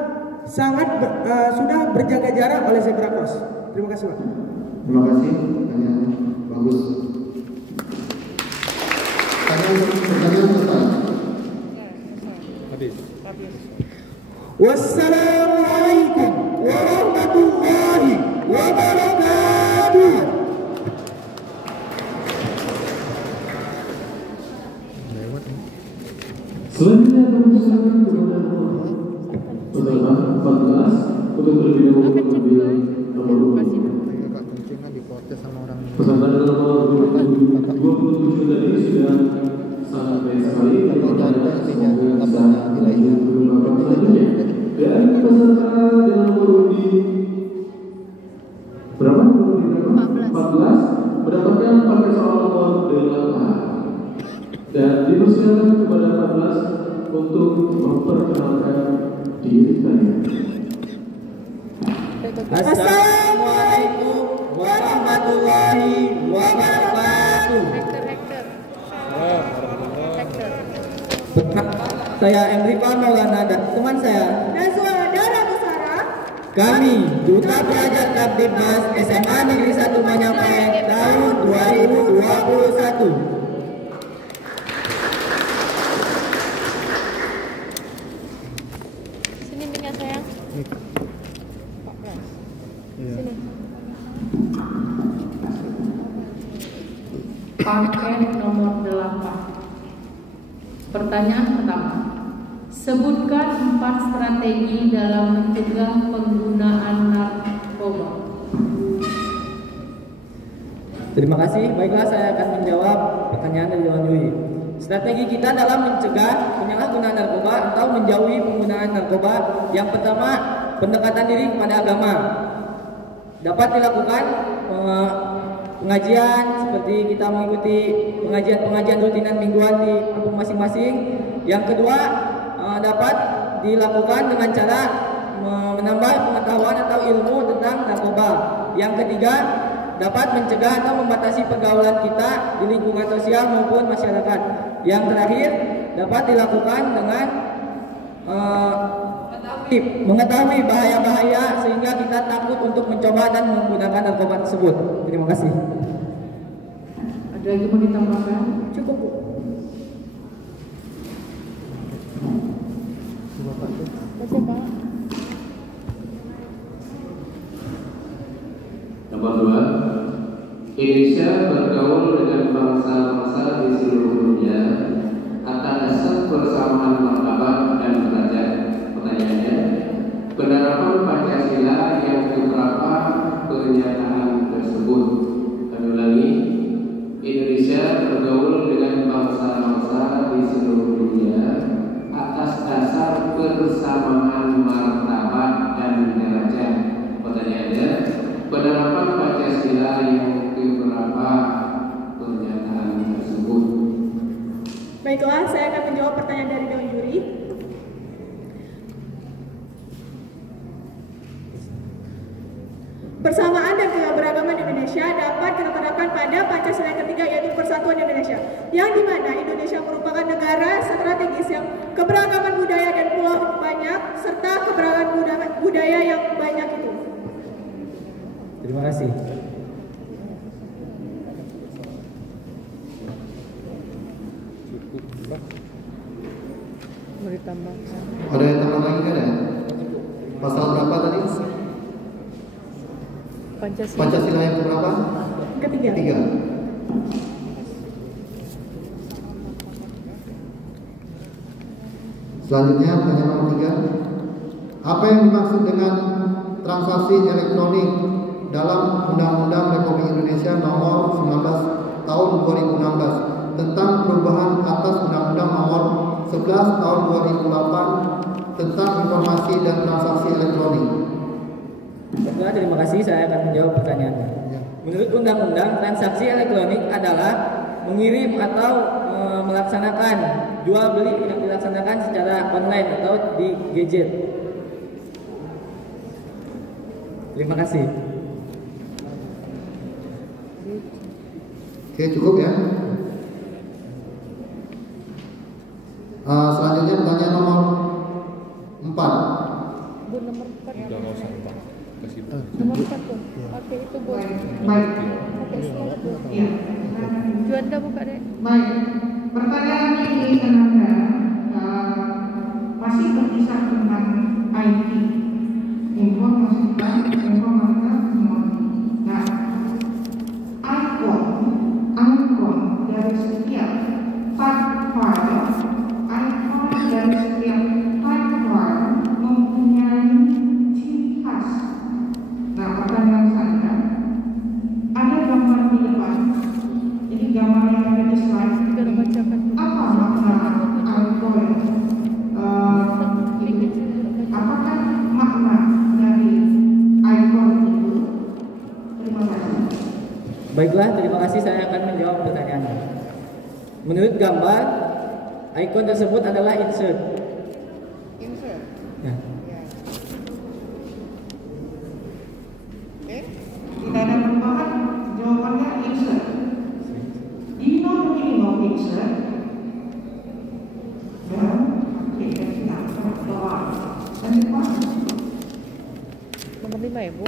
sudah berjaga jarak oleh zebra cross. Terima kasih Pak. Terima kasih, pertanyaannya bagus. Pertanyaan selesai. Habis. Wassalamualaikum warahmatullahi wabarakatuh. Selanjutnya kami silakan kepada peserta 14 untuk terlebih dahulu mengambil nomor 2. Peserta nomor 27 tadi sudah sangat baik sekali. Semoga bisa melanjutkan ke babak selanjutnya. Dan peserta dengan nomor berapa? 14 mendapatkan pakai soal nomor 8. Dan dipersilakan kepada 14 untuk memperkenalkan diri kalian. Assalamualaikum warahmatullahi wabarakatuh. Saya Enrico Maulana dan teman saya Nazwa Busara. Kami Duta Pelajar Kaptibmas SMA Negeri 1 Manyapeng tahun 2021. Paket nomor 8. Pertanyaan pertama. Sebutkan 4 strategi dalam mencegah penggunaan narkoba. Terima kasih. Baiklah, saya akan menjawab pertanyaan dari Dewan Juri. Strategi kita dalam mencegah penyalahgunaan narkoba atau menjauhi penggunaan narkoba. Yang pertama, pendekatan diri kepada agama. Dapat dilakukan pengajian seperti kita mengikuti pengajian rutinan mingguan di kampung masing-masing. Yang kedua, dapat dilakukan dengan cara menambah pengetahuan atau ilmu tentang narkoba. Yang ketiga, dapat mencegah atau membatasi pergaulan kita di lingkungan sosial maupun masyarakat. Yang terakhir, dapat dilakukan dengan mengetahui bahaya-bahaya sehingga kita takut untuk mencoba dan menggunakan narkoba tersebut. Terima kasih. Ada lagi mau ditambahkan? Cukup Bu. Nomor 2, Indonesia bergaul dengan bangsa-bangsa di seluruh dunia atas dasar persamaan martabat dan derajat. Pertanyaannya, penerapan Pancasila yang keberapa pernyataan tersebut? Kami ulangi, Indonesia bergaul dengan bangsa-bangsa di seluruh dunia atas dasar persamaan martabat dan derajat. Pertanyaannya, penerapan Pancasila yang keberapa pernyataan tersebut? Baiklah, saya akan menjawab pertanyaan dari Dewan Juri. Persamaan dan keberagaman Indonesia dapat kita terapkan pada Pancasila yang ketiga, yaitu Persatuan Indonesia, yang dimana Indonesia merupakan negara strategis yang keberagaman budaya dan pulau banyak serta keberagaman budaya yang banyak itu. Terima kasih. Mau ditambahkan? Ada yang tambah lagi kan ya? Pasal berapa tadi? Pancasila yang berapa? Ketiga. 3. Selanjutnya pertanyaan nomor 3. Apa yang dimaksud dengan transaksi elektronik dalam Undang-Undang Republik Indonesia Nomor 19 Tahun 2016 tentang perubahan atas Undang-Undang Nomor 11 Tahun 2008 tentang informasi dan transaksi elektronik. Baiklah, terima kasih. Saya akan menjawab pertanyaannya. Menurut Undang-Undang, transaksi elektronik adalah mengirim atau melaksanakan jual beli yang dilaksanakan secara online atau di gadget. Terima kasih. Oke, cukup ya. Selanjutnya pertanyaan nomor 4. Bu, nomor 4. Udah nggak usah Pak. Kasih. Nomor 4 tuh. Pakai itu Bu. Baik. Pakai slide Bu. Iya. Juanda buka deh. Baik. Pertanyaan ini Anda masih berkisar tentang IT, informatika, teknologi. Nah, icon dari setiap type file, dari setiap type file mempunyai ciri khas. Nah, pertanyaan saya, ada gambar di depan. Ini gambar yang ada di slide. Apa makna icon? Apakah makna dari icon itu? Terima kasih. Baiklah, terima kasih. Saya akan menjawab pertanyaannya. Menurut gambar, icon tersebut adalah insert. Insert. Ya. Tidak ada perubahan, jawabannya insert. Do you know the meaning of insert? Dan kita bawah. Dan di bawah. Nomor 5 ya Bu.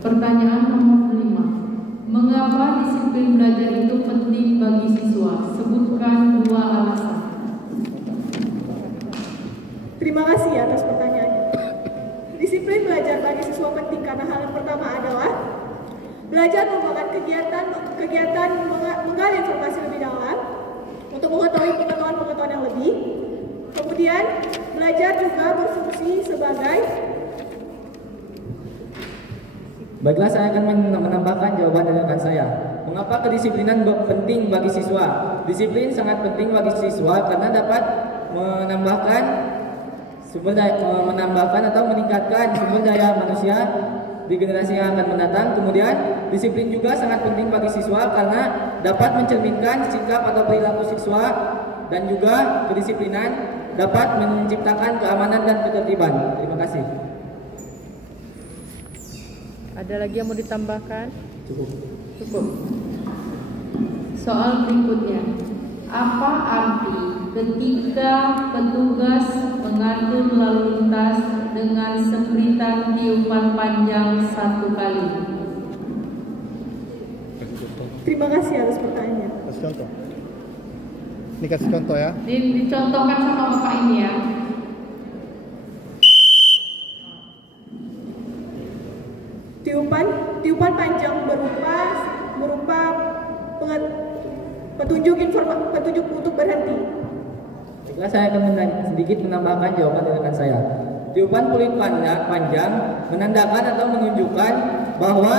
Pertanyaan nomor 5. Mengapa disiplin belajar itu penting bagi siswa? Sebutkan 2 alasan. Terima kasih atas pertanyaannya. Disiplin belajar bagi siswa penting karena hal yang pertama adalah belajar merupakan kegiatan menggali informasi lebih dalam untuk mengetahui pengetahuan yang lebih. Kemudian belajar juga berfungsi sebagai. Baiklah, saya akan menambahkan jawaban dari rekan saya. Mengapa kedisiplinan penting bagi siswa? Disiplin sangat penting bagi siswa karena dapat menambahkan atau meningkatkan sumber daya manusia di generasi yang akan mendatang. Kemudian disiplin juga sangat penting bagi siswa karena dapat mencerminkan sikap atau perilaku siswa, dan juga kedisiplinan dapat menciptakan keamanan dan ketertiban. Terima kasih. Ada lagi yang mau ditambahkan? Cukup. Soal berikutnya. Apa arti ketika petugas mengatur lalu lintas dengan sempritan tiupan panjang 1 kali? Terima kasih atas pertanyaannya. Kasih contoh. Ini kasih contoh ya. Dicontohkan sama Bapak ini ya. Tiupan panjang berupa petunjuk untuk berhenti. Baiklah, saya akan sedikit menambahkan jawaban dari rekan saya. Tiupan peluit panjang menandakan atau menunjukkan bahwa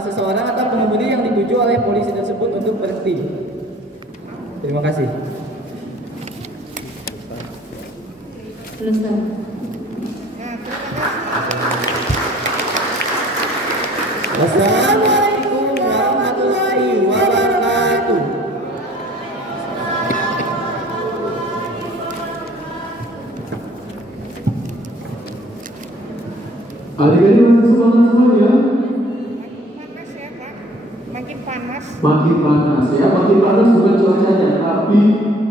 seseorang atau pengemudi yang dituju oleh polisi tersebut untuk berhenti. Terima kasih. Selesai. Wassalamualaikum warahmatullahi wabarakatuh. Adik-adik masih semangat semuanya? Panas ya Pak, makin panas. Makin panas ya, makin panas bukan cuacanya, tapi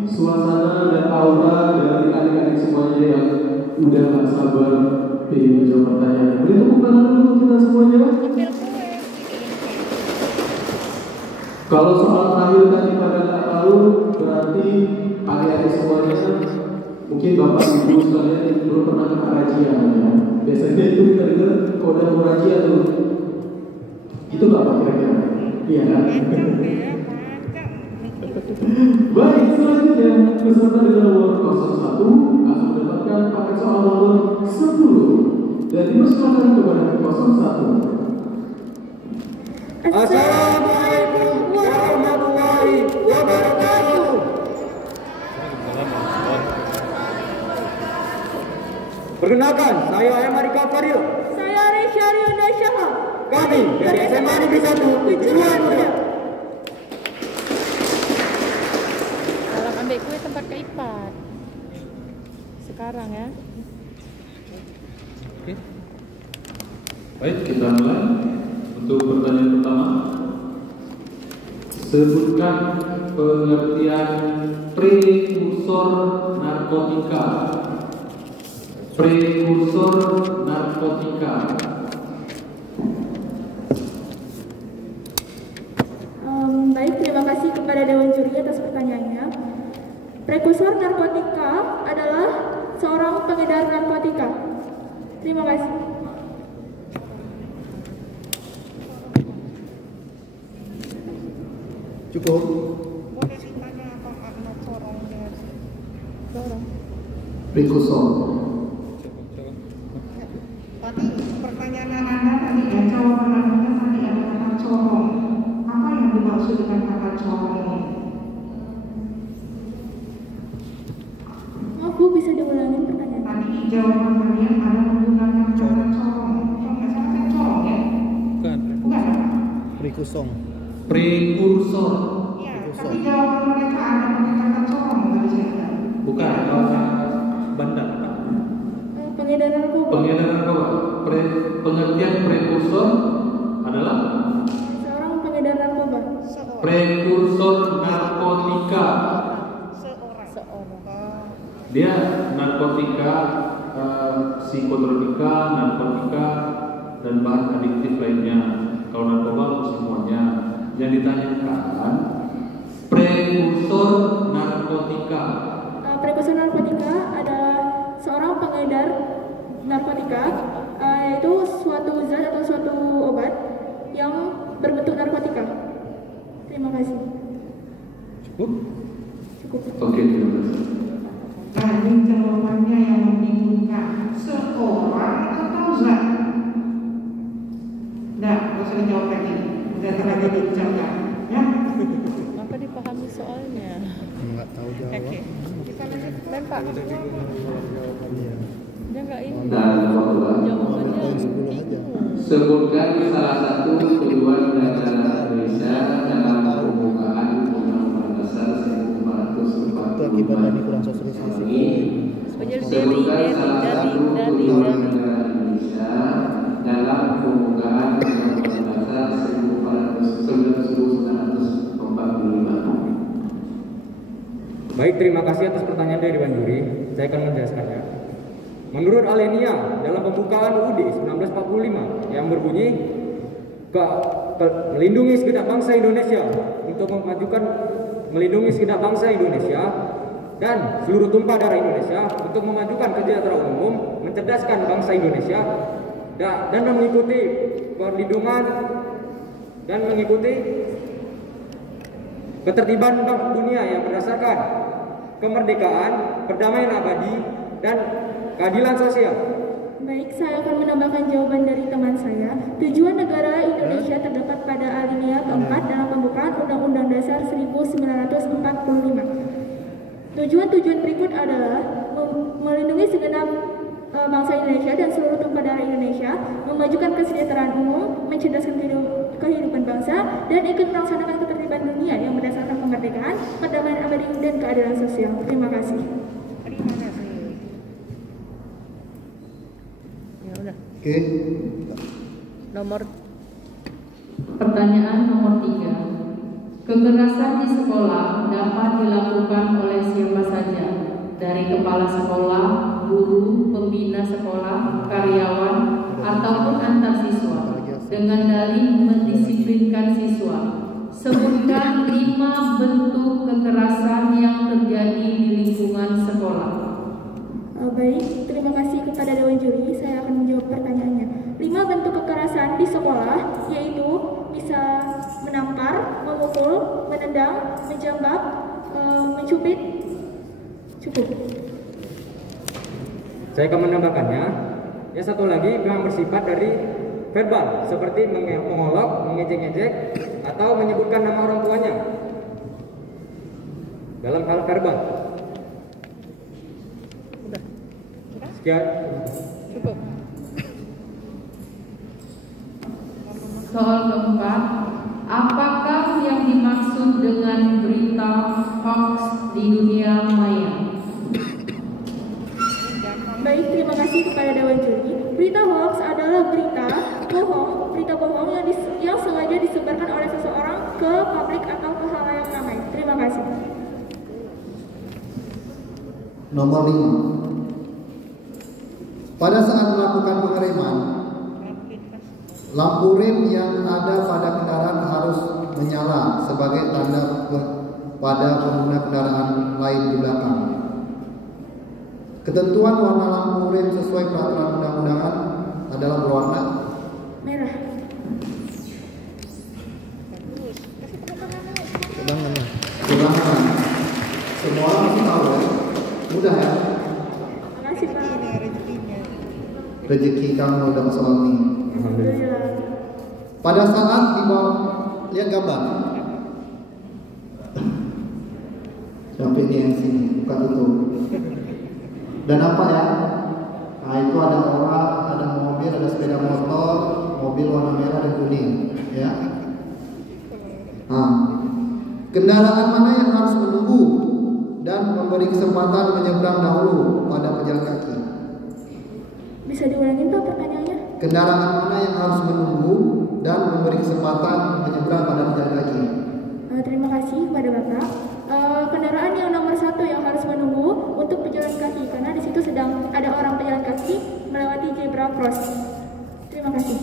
suasana dan aura dari adik-adik semuanya yang udah gak sabar ingin menjawab pertanyaan. Beri tepuk tangan dulu untuk kita semuanya. Kalau soal terakhir tadi pada nggak tahu, berarti adik-adik semuanya mungkin bapak ibu sekalian belum pernah kena razia ya. Biasanya itu kita dengar kode mau razia tuh. Itu nggak pak kira-kira? Iya kan? Baik, selanjutnya peserta dengan nomor 01 akan mendapatkan paket soal nomor 10 dan dipersilakan kepada 01. Assalamualaikum warahmatullahi wabarakatuh. Perkenalkan, saya Emarika Fario. Saya Resya Riona Syahab. Kami dari SMA Negeri 1 Tujuan Mulia. Kalau ambil kue tempat Kak Ipat. Sekarang ya. Oke. Baik, kita mulai. Untuk pertanyaan pertama, sebutkan pengertian prekursor narkotika. Prekursor narkotika. Baik, terima kasih kepada Dewan Juri atas pertanyaannya. Prekursor narkotika adalah seorang pengedar narkotika. Terima kasih. Cukup. Boleh ditanya apa makna corongnya? Corong. Prekursor. Tadi pertanyaan Anda tadi ya, jawaban Anda tadi ada kata corong. Apa yang dimaksud dengan kata corong? Maaf Bu, bisa diulangi pertanyaan. Tadi jawaban kalian ada menggunakan kata corong. Kalau nggak salah kan corong ya? Bukan. Bukan ya? Prekursor. Prekursor. Iya, tapi jawaban mereka ada pakai kata corong tadi saya bilang. Bukan, kalau bandar. Pengedar narkoba. Pengedar narkoba. Pengertian prekursor adalah Seorang pengedar narkoba. prekursor narkotika. Dia narkotika, psikotropika, narkotika, dan bahan adiktif lainnya. Kalau narkoba semuanya. Yang ditanyakan prekursor narkotika. Prekursor narkotika adalah seorang pengedar narkotika, yaitu suatu zat atau suatu obat yang berbentuk narkotika. Terima kasih. Cukup? Cukup. Oke, terima kasih. Tadi jawabannya yang membingungkan, seorang atau zat? Nggak usah dijawab lagi, udah terlanjur diucapkan, ya? Apa dipahami soalnya? Enggak tahu jawab. Oke. Kita lanjut. Lempar. Iya. Dia enggak ini. Dan bahwa sebutkan salah satu tujuan negara Indonesia dalam pembukaan Undang-Undang Dasar 1945 ini. Sebutkan salah satu tujuan negara Indonesia dalam pembukaan Undang-Undang Dasar 1945. Baik, terima kasih atas pertanyaan dari Dewan Juri. Saya akan menjelaskannya. Menurut Alenia, dalam pembukaan UUD 1945 yang berbunyi melindungi segenap bangsa Indonesia untuk memajukan melindungi segenap bangsa Indonesia dan seluruh tumpah darah Indonesia untuk memajukan kesejahteraan umum, mencerdaskan bangsa Indonesia dan mengikuti perlindungan dan mengikuti ketertiban dunia yang berdasarkan kemerdekaan, perdamaian abadi, dan keadilan sosial. Baik, saya akan menambahkan jawaban dari teman saya. Tujuan negara Indonesia terdapat pada alinea keempat dalam pembukaan Undang-Undang Dasar 1945. Tujuan-tujuan berikut adalah melindungi segenap bangsa Indonesia dan seluruh tumpah darah Indonesia, memajukan kesejahteraan umum, mencerdaskan kehidupan bangsa, dan ikut melaksanakan ketertiban dunia yang berdasarkan kemerdekaan, perdamaian abadi, dan keadilan sosial. Terima kasih. Ya udah. Oke. Nomor Pertanyaan nomor 3. Kekerasan di sekolah dapat dilakukan oleh siapa saja, dari kepala sekolah, guru, pembina sekolah, karyawan, ataupun antar siswa, dengan dalih mendisiplinkan siswa. Sebutkan 5 bentuk kekerasan yang terjadi di lingkungan sekolah. Baik, terima kasih kepada Dewan Juri. Saya akan menjawab pertanyaannya. 5 bentuk kekerasan di sekolah yaitu bisa menampar, memukul, menendang, menjambak, mencubit. Cukup. Saya akan menambahkannya. Yang satu lagi yang bersifat dari verbal seperti mengolok, mengejek-ejek, atau menyebutkan nama orang tuanya dalam hal verbal. Sekian. Cukup. Soal keempat, apakah yang dimaksud dengan berita hoax di dunia maya? Baik, terima kasih kepada Dewan Juri. Berita hoax adalah berita bohong yang sengaja disebarkan oleh seseorang ke publik atau ke halayak ramai. Terima kasih. Nomor 5. Pada saat melakukan pengereman, lampu rem yang ada pada kendaraan harus menyala sebagai tanda pada pengguna kendaraan lain di belakang. Ketentuan warna lampu rem sesuai peraturan undang-undangan adalah berwarna merah. Ulangan. Semua orang pasti tahu ya. Mudah ya. Terima kasih Pak. Rezeki kamu udah soal ini. Pada saat di bawah, lihat gambar. Sampai di yang sini, buka tutup. Dan apa ya? Nah itu ada orang, ada mobil, ada sepeda motor, mobil warna merah dan kuning, ya. Nah, kendaraan mana yang harus menunggu dan memberi kesempatan menyeberang dahulu pada pejalan kaki? Bisa diulangin Pak pertanyaannya? Kendaraan mana yang harus menunggu dan memberi kesempatan menyeberang pada pejalan kaki? Terima kasih kepada Bapak. Kendaraan yang nomor 1 yang harus menunggu untuk pejalan kaki karena di situ sedang ada orang pejalan kaki melewati zebra cross. Terima kasih.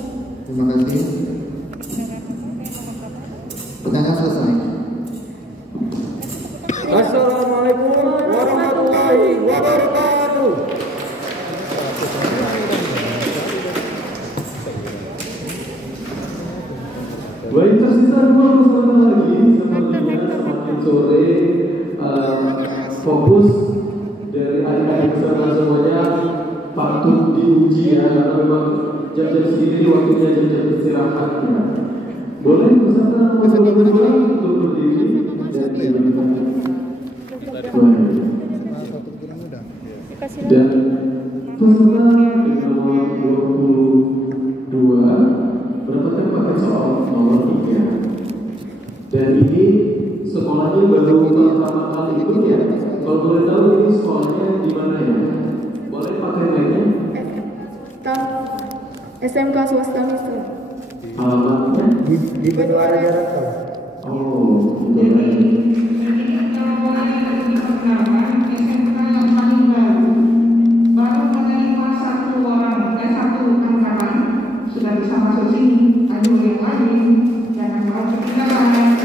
Terima kasih. Pertanyaan selesai. Assalamualaikum warahmatullahi wabarakatuh. Baik, tersisa 2 peserta lagi. Sepertinya semakin sore fokus dari adik-adik peserta semuanya patut diuji ya, karena memang jam-jam segini waktunya jam-jam istirahat ya. Boleh peserta nomor 2 untuk berdiri dan dan peserta nomor 22 mendapatkan paket soal nomor 3. Dan ini sekolahnya baru pertama kali ikut ya. Kalau boleh tahu ini sekolahnya di mana ya? Boleh pakai mic-nya? SMK Swasta Misra. Alamatnya? Di Benua Raja Rantau. Oh, baru menerima satu angkatan sudah bisa masuk sini. Ayo yang lain jangan mau ketinggalan.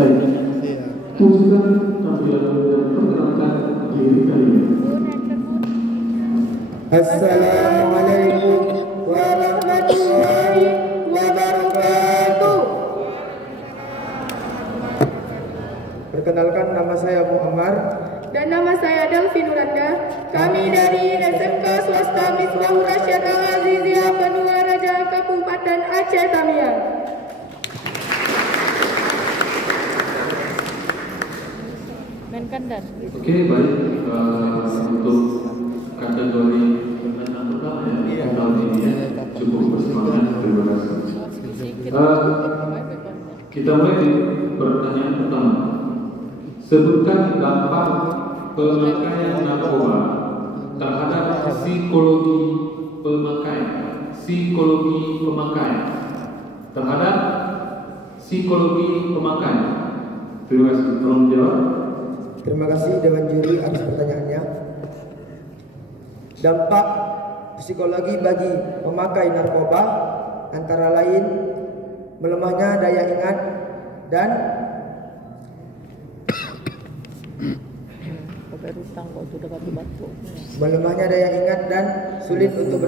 baik. Tujuan tampilan dan perkenalkan diri kalian. Assalamualaikum warahmatullahi wabarakatuh. Perkenalkan, nama saya Muhammad. Dan nama saya Delvi Nuranda. Kami dari SMK Swasta Misbahur Rasyad Al-Aziziyah Benua Raja Kabupaten Aceh Tamiang. Main kandang. Oke, baik. Untuk kategori pertanyaan pertama ya, tahun ini ya, cukup bersemangat. Terima kasih. Kita mulai di pertanyaan pertama. Sebutkan dampak pemakaian narkoba terhadap psikologi pemakai. Terhadap psikologi pemakai. Terima kasih. Tolong jawab. Terima kasih Dewan Juri atas pertanyaannya. Dampak psikologi bagi pemakai narkoba antara lain melemahnya daya ingat dan melemahnya daya ingat dan sulit untuk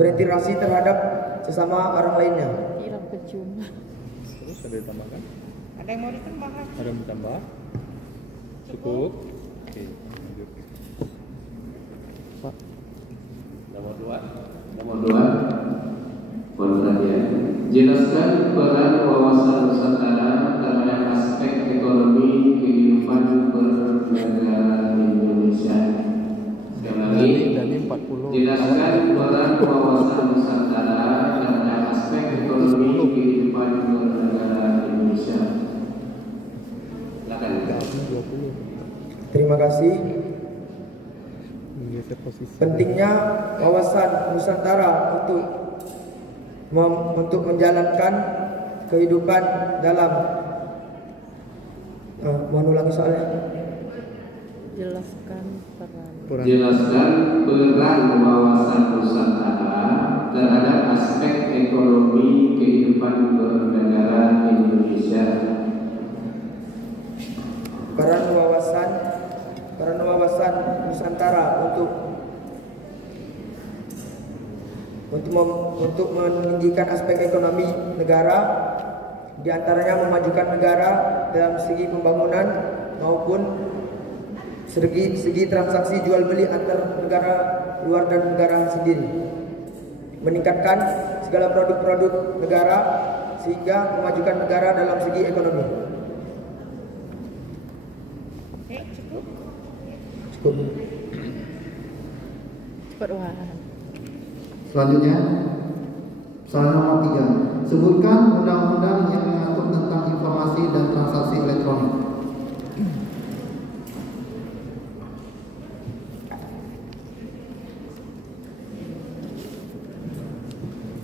berinteraksi terhadap sesama orang lainnya. Terus ada ditambahkan? Ada yang mau ditambahkan? Ada yang ditambah? Cukup? Oke, lanjut. Pak, Nomor 2. Perhatian. Jelaskan peran wawasan Nusantara terhadap aspek ekonomi kehidupan bernegara Indonesia. Sekali lagi, jelaskan peran wawasan Nusantara terhadap aspek ekonomi kehidupan bernegara Indonesia. Silakan. Terima kasih. Pentingnya wawasan Nusantara untuk menjalankan kehidupan dalam mohon ulangi soalnya. Jelaskan peran wawasan Nusantara terhadap aspek ekonomi kehidupan bernegara Indonesia. Peran wawasan Nusantara untuk meninggikan aspek ekonomi negara, diantaranya memajukan negara dalam segi pembangunan maupun segi transaksi jual beli antar negara luar dan negara sendiri, meningkatkan segala produk-produk negara sehingga memajukan negara dalam segi ekonomi. Cukup. Selanjutnya, soal nomor 3. Sebutkan undang-undang yang mengatur tentang informasi dan transaksi elektronik.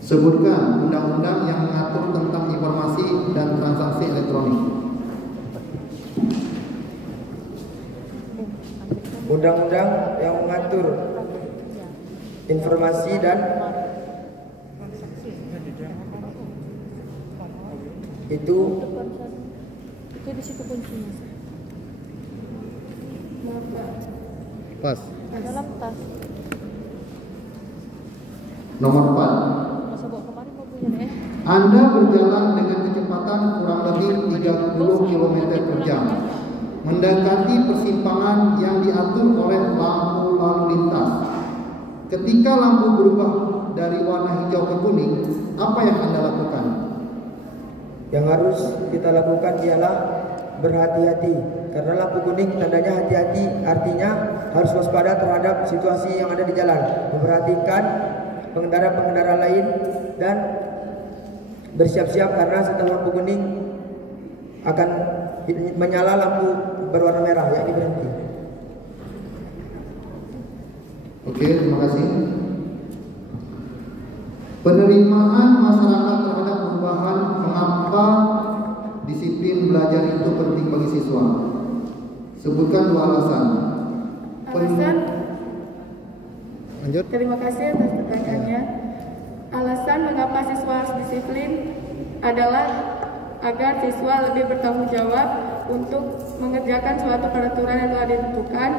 Sebutkan undang-undang yang mengatur tentang informasi dan transaksi elektronik. Undang-undang yang mengatur informasi dan itu di situ kuncinya. Pas. Dalam tas. Nomor 4. Anda berjalan dengan kecepatan kurang lebih 30 km per jam, mendekati persimpangan yang diatur oleh lampu lalu lintas. Ketika lampu berubah dari warna hijau ke kuning, apa yang Anda lakukan? Yang harus kita lakukan ialah berhati-hati, karena lampu kuning tandanya hati-hati, artinya harus waspada terhadap situasi yang ada di jalan, memperhatikan pengendara-pengendara lain dan bersiap-siap karena setelah lampu kuning akan menyala lampu berwarna merah, yakni berhenti. Oke, terima kasih. Penerimaan masyarakat terhadap perubahan, mengapa disiplin belajar itu penting bagi siswa? Sebutkan 2 alasan. Lanjut. Terima kasih atas pertanyaannya. Alasan mengapa siswa harus disiplin adalah agar siswa lebih bertanggung jawab untuk mengerjakan suatu peraturan yang telah ditentukan,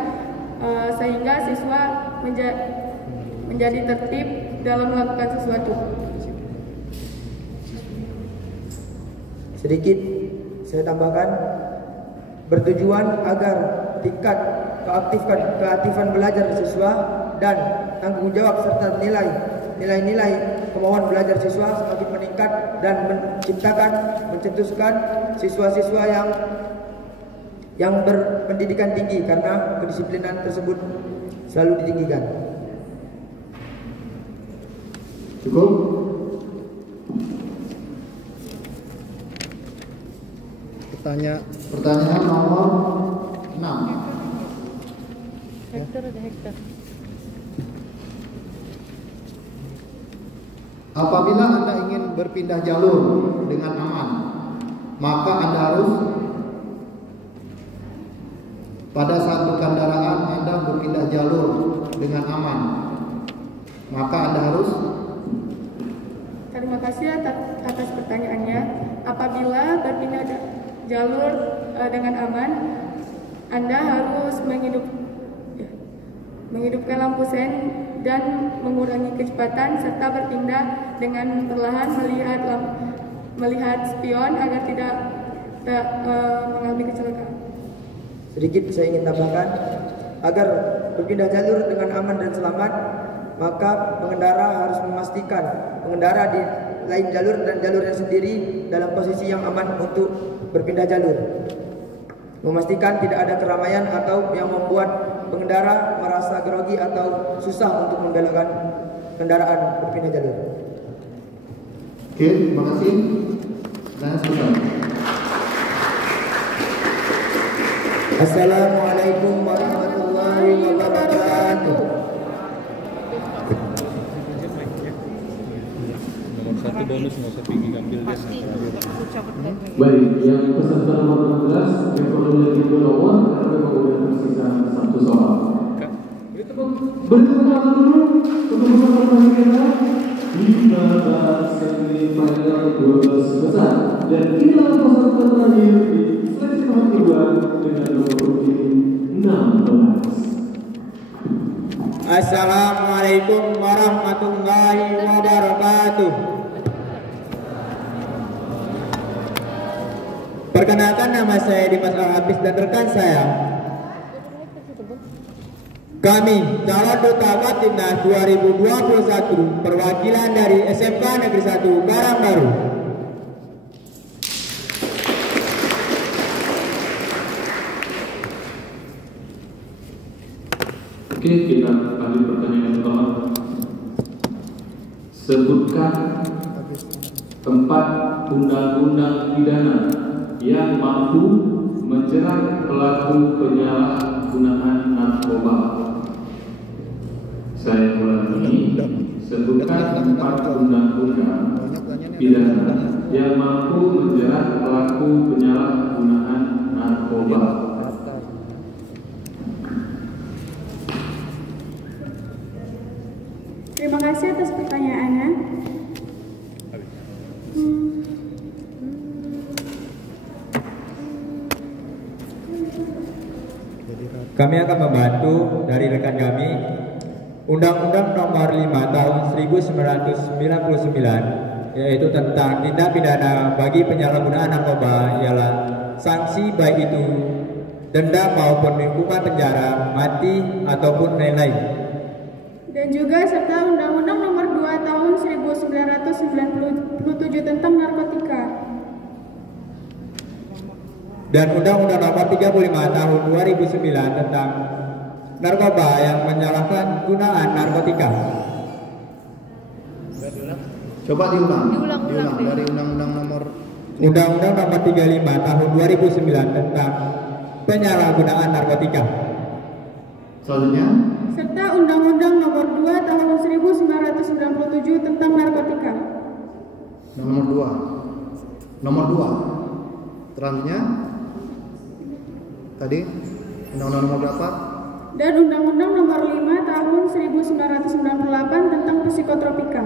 sehingga siswa menjadi tertib dalam melakukan sesuatu. Sedikit saya tambahkan, bertujuan agar tingkat keaktifan belajar siswa dan tanggung jawab serta nilai-nilai kemauan belajar siswa semakin meningkat dan mencetuskan siswa-siswa yang berpendidikan tinggi, karena kedisiplinan tersebut selalu ditinggikan. Cukup? Pertanyaan nomor 6. Hektar ada hektar. Apabila Anda ingin berpindah jalur dengan aman, maka Anda harus pada saat berkendaraan Anda berpindah jalur dengan aman, maka Anda harus. Terima kasih atas pertanyaannya. Apabila berpindah jalur dengan aman, Anda harus menghidupkan lampu sen dan mengurangi kecepatan serta berpindah dengan perlahan melihat spion agar tidak mengalami kecelakaan. Sedikit saya ingin tambahkan, agar berpindah jalur dengan aman dan selamat, maka pengendara harus memastikan pengendara di lain jalur dan jalurnya sendiri dalam posisi yang aman untuk berpindah jalur. Memastikan tidak ada keramaian atau yang membuat pengendara merasa grogi atau susah untuk membelokkan kendaraan berpindah jalur. Oke, terima kasih. Dan selesai. Assalamualaikum warahmatullahi wabarakatuh. Nomor 1 bonus nggak usah pergi ambil dia. Baik, yang peserta nomor 16 diperoleh 2 nomor karena kemudian tersisa 1 soal. Beri tepuk tangan dulu untuk peserta kita. 15 cm panjang 12 besar dan inilah peserta terakhir di seleksi nomor 2 dengan nomor urut 16. Assalamualaikum warahmatullahi wabarakatuh. Perkenalkan, nama saya Dimas Al-Hafiz dan rekan saya. Kami calon duta Timnas 2021 perwakilan dari SMK Negeri 1 Karangbaru. Oke, kita lanjut pertanyaan pertama. Sebutkan 4 undang-undang pidana yang mampu menjerat pelaku penyalahgunaan narkoba. Saya ulangi, sebutkan 4 undang-undang pidana yang mampu menjerat pelaku penyalahgunaan narkoba. Terima kasih atas pertanyaannya. Kami akan membantu dari rekan kami. Undang-Undang Nomor 5 Tahun 1999 yaitu tentang tindak pidana bagi penyalahgunaan narkoba ialah sanksi baik itu denda maupun hukuman penjara, mati ataupun lain-lain. Dan juga serta Undang-Undang Nomor 2 Tahun 1997 tentang narkotika. Dan Undang-Undang Nomor 35 Tahun 2009 tentang narkoba yang menyalahkan gunaan narkotika. Coba diulang dari Undang-Undang Nomor 35 Tahun 2009 tentang penyalahgunaan narkotika. Selanjutnya, serta Undang-Undang Nomor 2 Tahun 1997 tentang narkotika. Nomor 2. Selanjutnya, tadi Undang-Undang nomor berapa? Dan Undang-Undang Nomor 5 Tahun 1998 tentang psikotropika.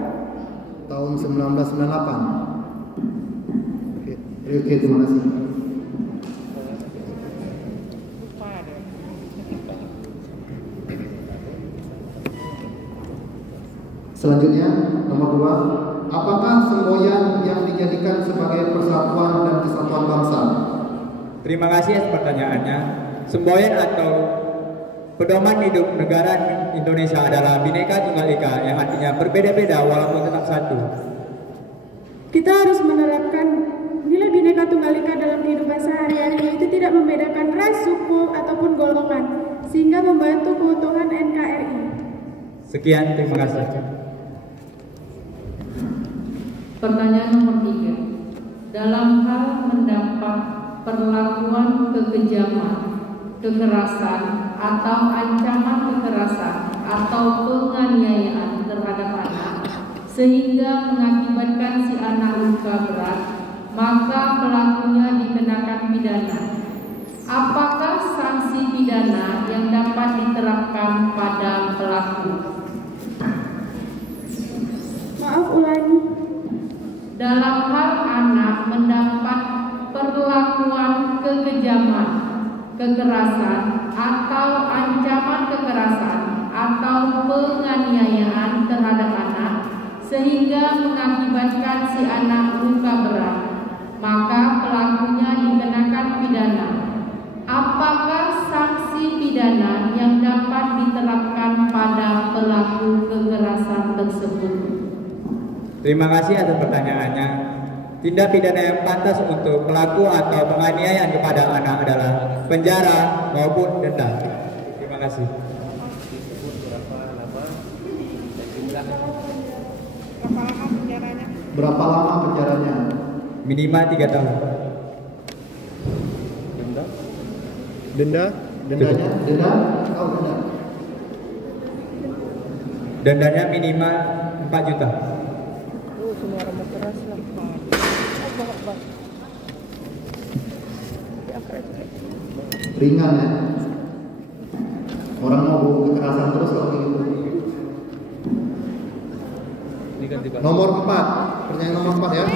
Tahun 1998. Oke, terima kasih. Selanjutnya, nomor 2. Apakah semboyan yang dijadikan sebagai persatuan dan kesatuan bangsa? Terima kasih atas pertanyaannya. Semboyan atau pedoman hidup negara Indonesia adalah Bhinneka Tunggal Ika, yang artinya berbeda-beda walaupun tetap satu. Kita harus menerapkan nilai Bhinneka Tunggal Ika dalam kehidupan sehari-hari, yaitu tidak membedakan ras, suku, ataupun golongan, sehingga membantu keutuhan NKRI. Sekian, terima kasih. Pertanyaan nomor 3. Dalam hal mendapat perlakuan kekejaman, kekerasan, atau ancaman kekerasan atau penganiayaan terhadap anak sehingga mengakibatkan si anak luka berat, maka pelakunya dikenakan pidana. Apakah sanksi pidana yang dapat diterapkan pada pelaku? Maaf, ulangi. Dalam hal anak mendapat perlakuan kekejaman, kekerasan, atau ancaman kekerasan atau penganiayaan terhadap anak sehingga mengakibatkan si anak luka berat, maka pelakunya dikenakan pidana. Apakah sanksi pidana yang dapat diterapkan pada pelaku kekerasan? Terima kasih atas pertanyaannya. Tindak pidana yang pantas untuk pelaku atau penganiayaan kepada anak adalah penjara maupun denda. Terima kasih. Berapa lama penjaranya? Minimal 3 tahun. Denda? Dendanya? Denda? Oh, denda. Dendanya minimal 4 juta. Semua orang keras lah. Abah. Ringan ya. Orang mau kekerasan terus kalau gitu. Nomor 4, pertanyaan nomor 4 ya.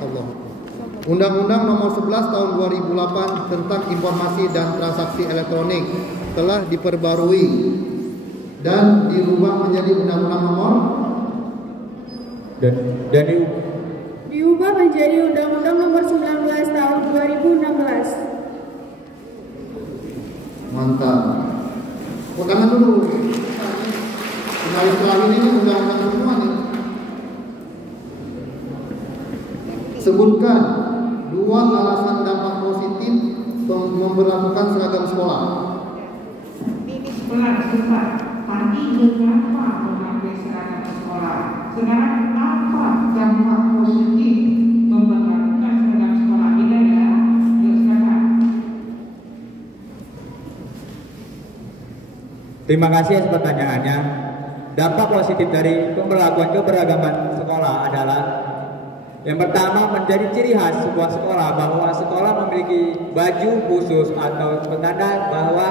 Allah. Undang-Undang Nomor 11 Tahun 2008 tentang Informasi dan Transaksi Elektronik telah diperbarui dan dirubah menjadi Undang-Undang Nomor dan diubah menjadi Undang-Undang Nomor 19 Tahun 2016. Mantap. Oh, tangan dulu. Setelah ini undang-undang semua nih. Sebutkan 2 alasan dampak positif memperlakukan seragam sekolah. Ini sekolah besar. Tadi berapa memakai seragam sekolah? Sekarang apa dampak positif memperlakukan seragam sekolah? Tidak ya? Yuk sekarang. Terima kasih atas pertanyaannya. Dampak positif dari pemberlakuan keberagaman sekolah adalah yang pertama, menjadi ciri khas sebuah sekolah bahwa sekolah memiliki baju khusus atau petanda bahwa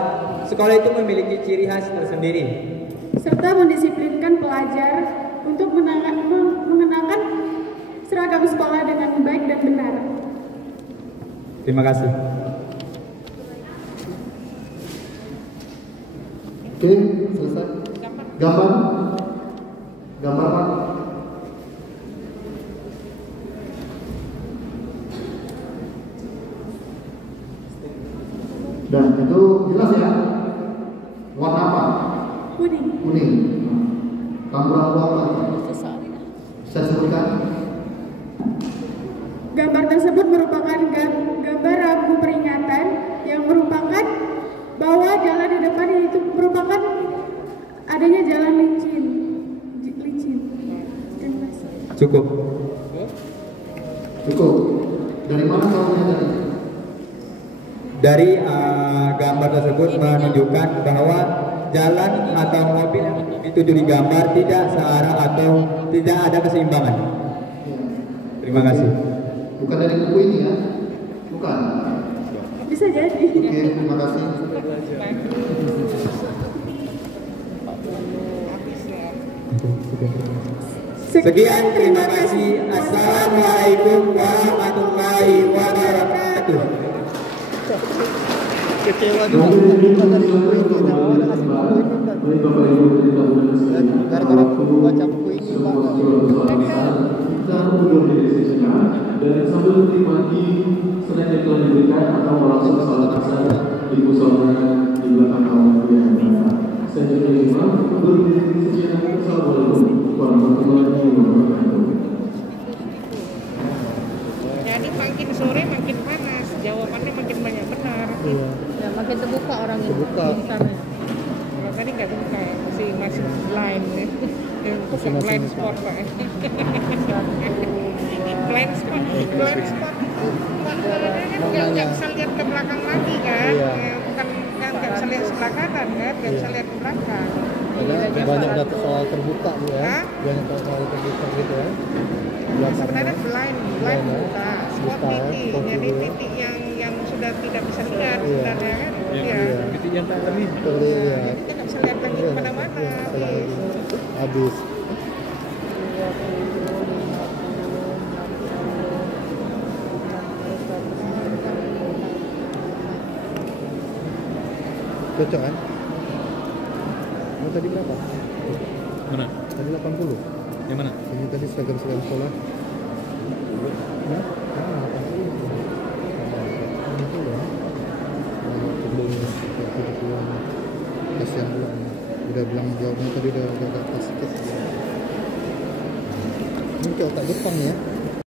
sekolah itu memiliki ciri khas tersendiri. Serta mendisiplinkan pelajar untuk mengenakan seragam sekolah dengan baik dan benar. Terima kasih. Oke, selesai. Gambar Pak. Dan itu jelas ya. Warna apa? Kuning. Rambu-rambu apa? Saya sebutkan. Gambar tersebut merupakan gambar rambu peringatan yang merupakan bahwa jalan di depan itu merupakan adanya jalan licin. Cukup. Dari mana tahunya tadi? Dari gambar tersebut menunjukkan bahwa jalan atau mobil yang dituju di gambar tidak searah atau tidak ada keseimbangan. Terima kasih. Bukan dari buku ini ya? Bukan. Bisa jadi. Oke, terima kasih. Sekian, terima kasih. Assalamualaikum warahmatullahi wabarakatuh. Kecewa juga dari buku ini gara-gara baca buku ini dan sambil menikmati snack yang telah diberikan atau melakukan salat asar di musola di belakang kawasan kuliah. Saya Jurnal Imam berdiri sejenak. Assalamualaikum warahmatullahi wabarakatuh. Jadi makin sore makin panas, jawabannya makin banyak benar. Iya. Ya, makin terbuka orangnya. Terbuka. Di sana. Kalau tadi nggak terbuka ya, masih blind ya. Bukan blind spot Pak. Blind spot itu nggak bisa lihat ke belakang lagi kan? Iya. Bukan nggak bisa lihat sebelah kanan kan? Nggak bisa lihat ke belakang. Banyak data soal terbuka ya. Banyak soal terbuka gitu ya. Sebenarnya blind buta, spot titik, jadi titik yang sudah tidak bisa lihat sebenarnya kan? Iya. Titik yang tak terlihat. Terlihat. Kita nggak bisa lihat lagi kemana-mana. Habis. Cocok kan? Tadi berapa? Mana? Tadi 80. Yang mana? Ini tadi seragam sekolah. Nah, 80. Kasihan belum. Udah bilang jawabnya tadi udah agak pas sedikit. Ini otak Jepang ya.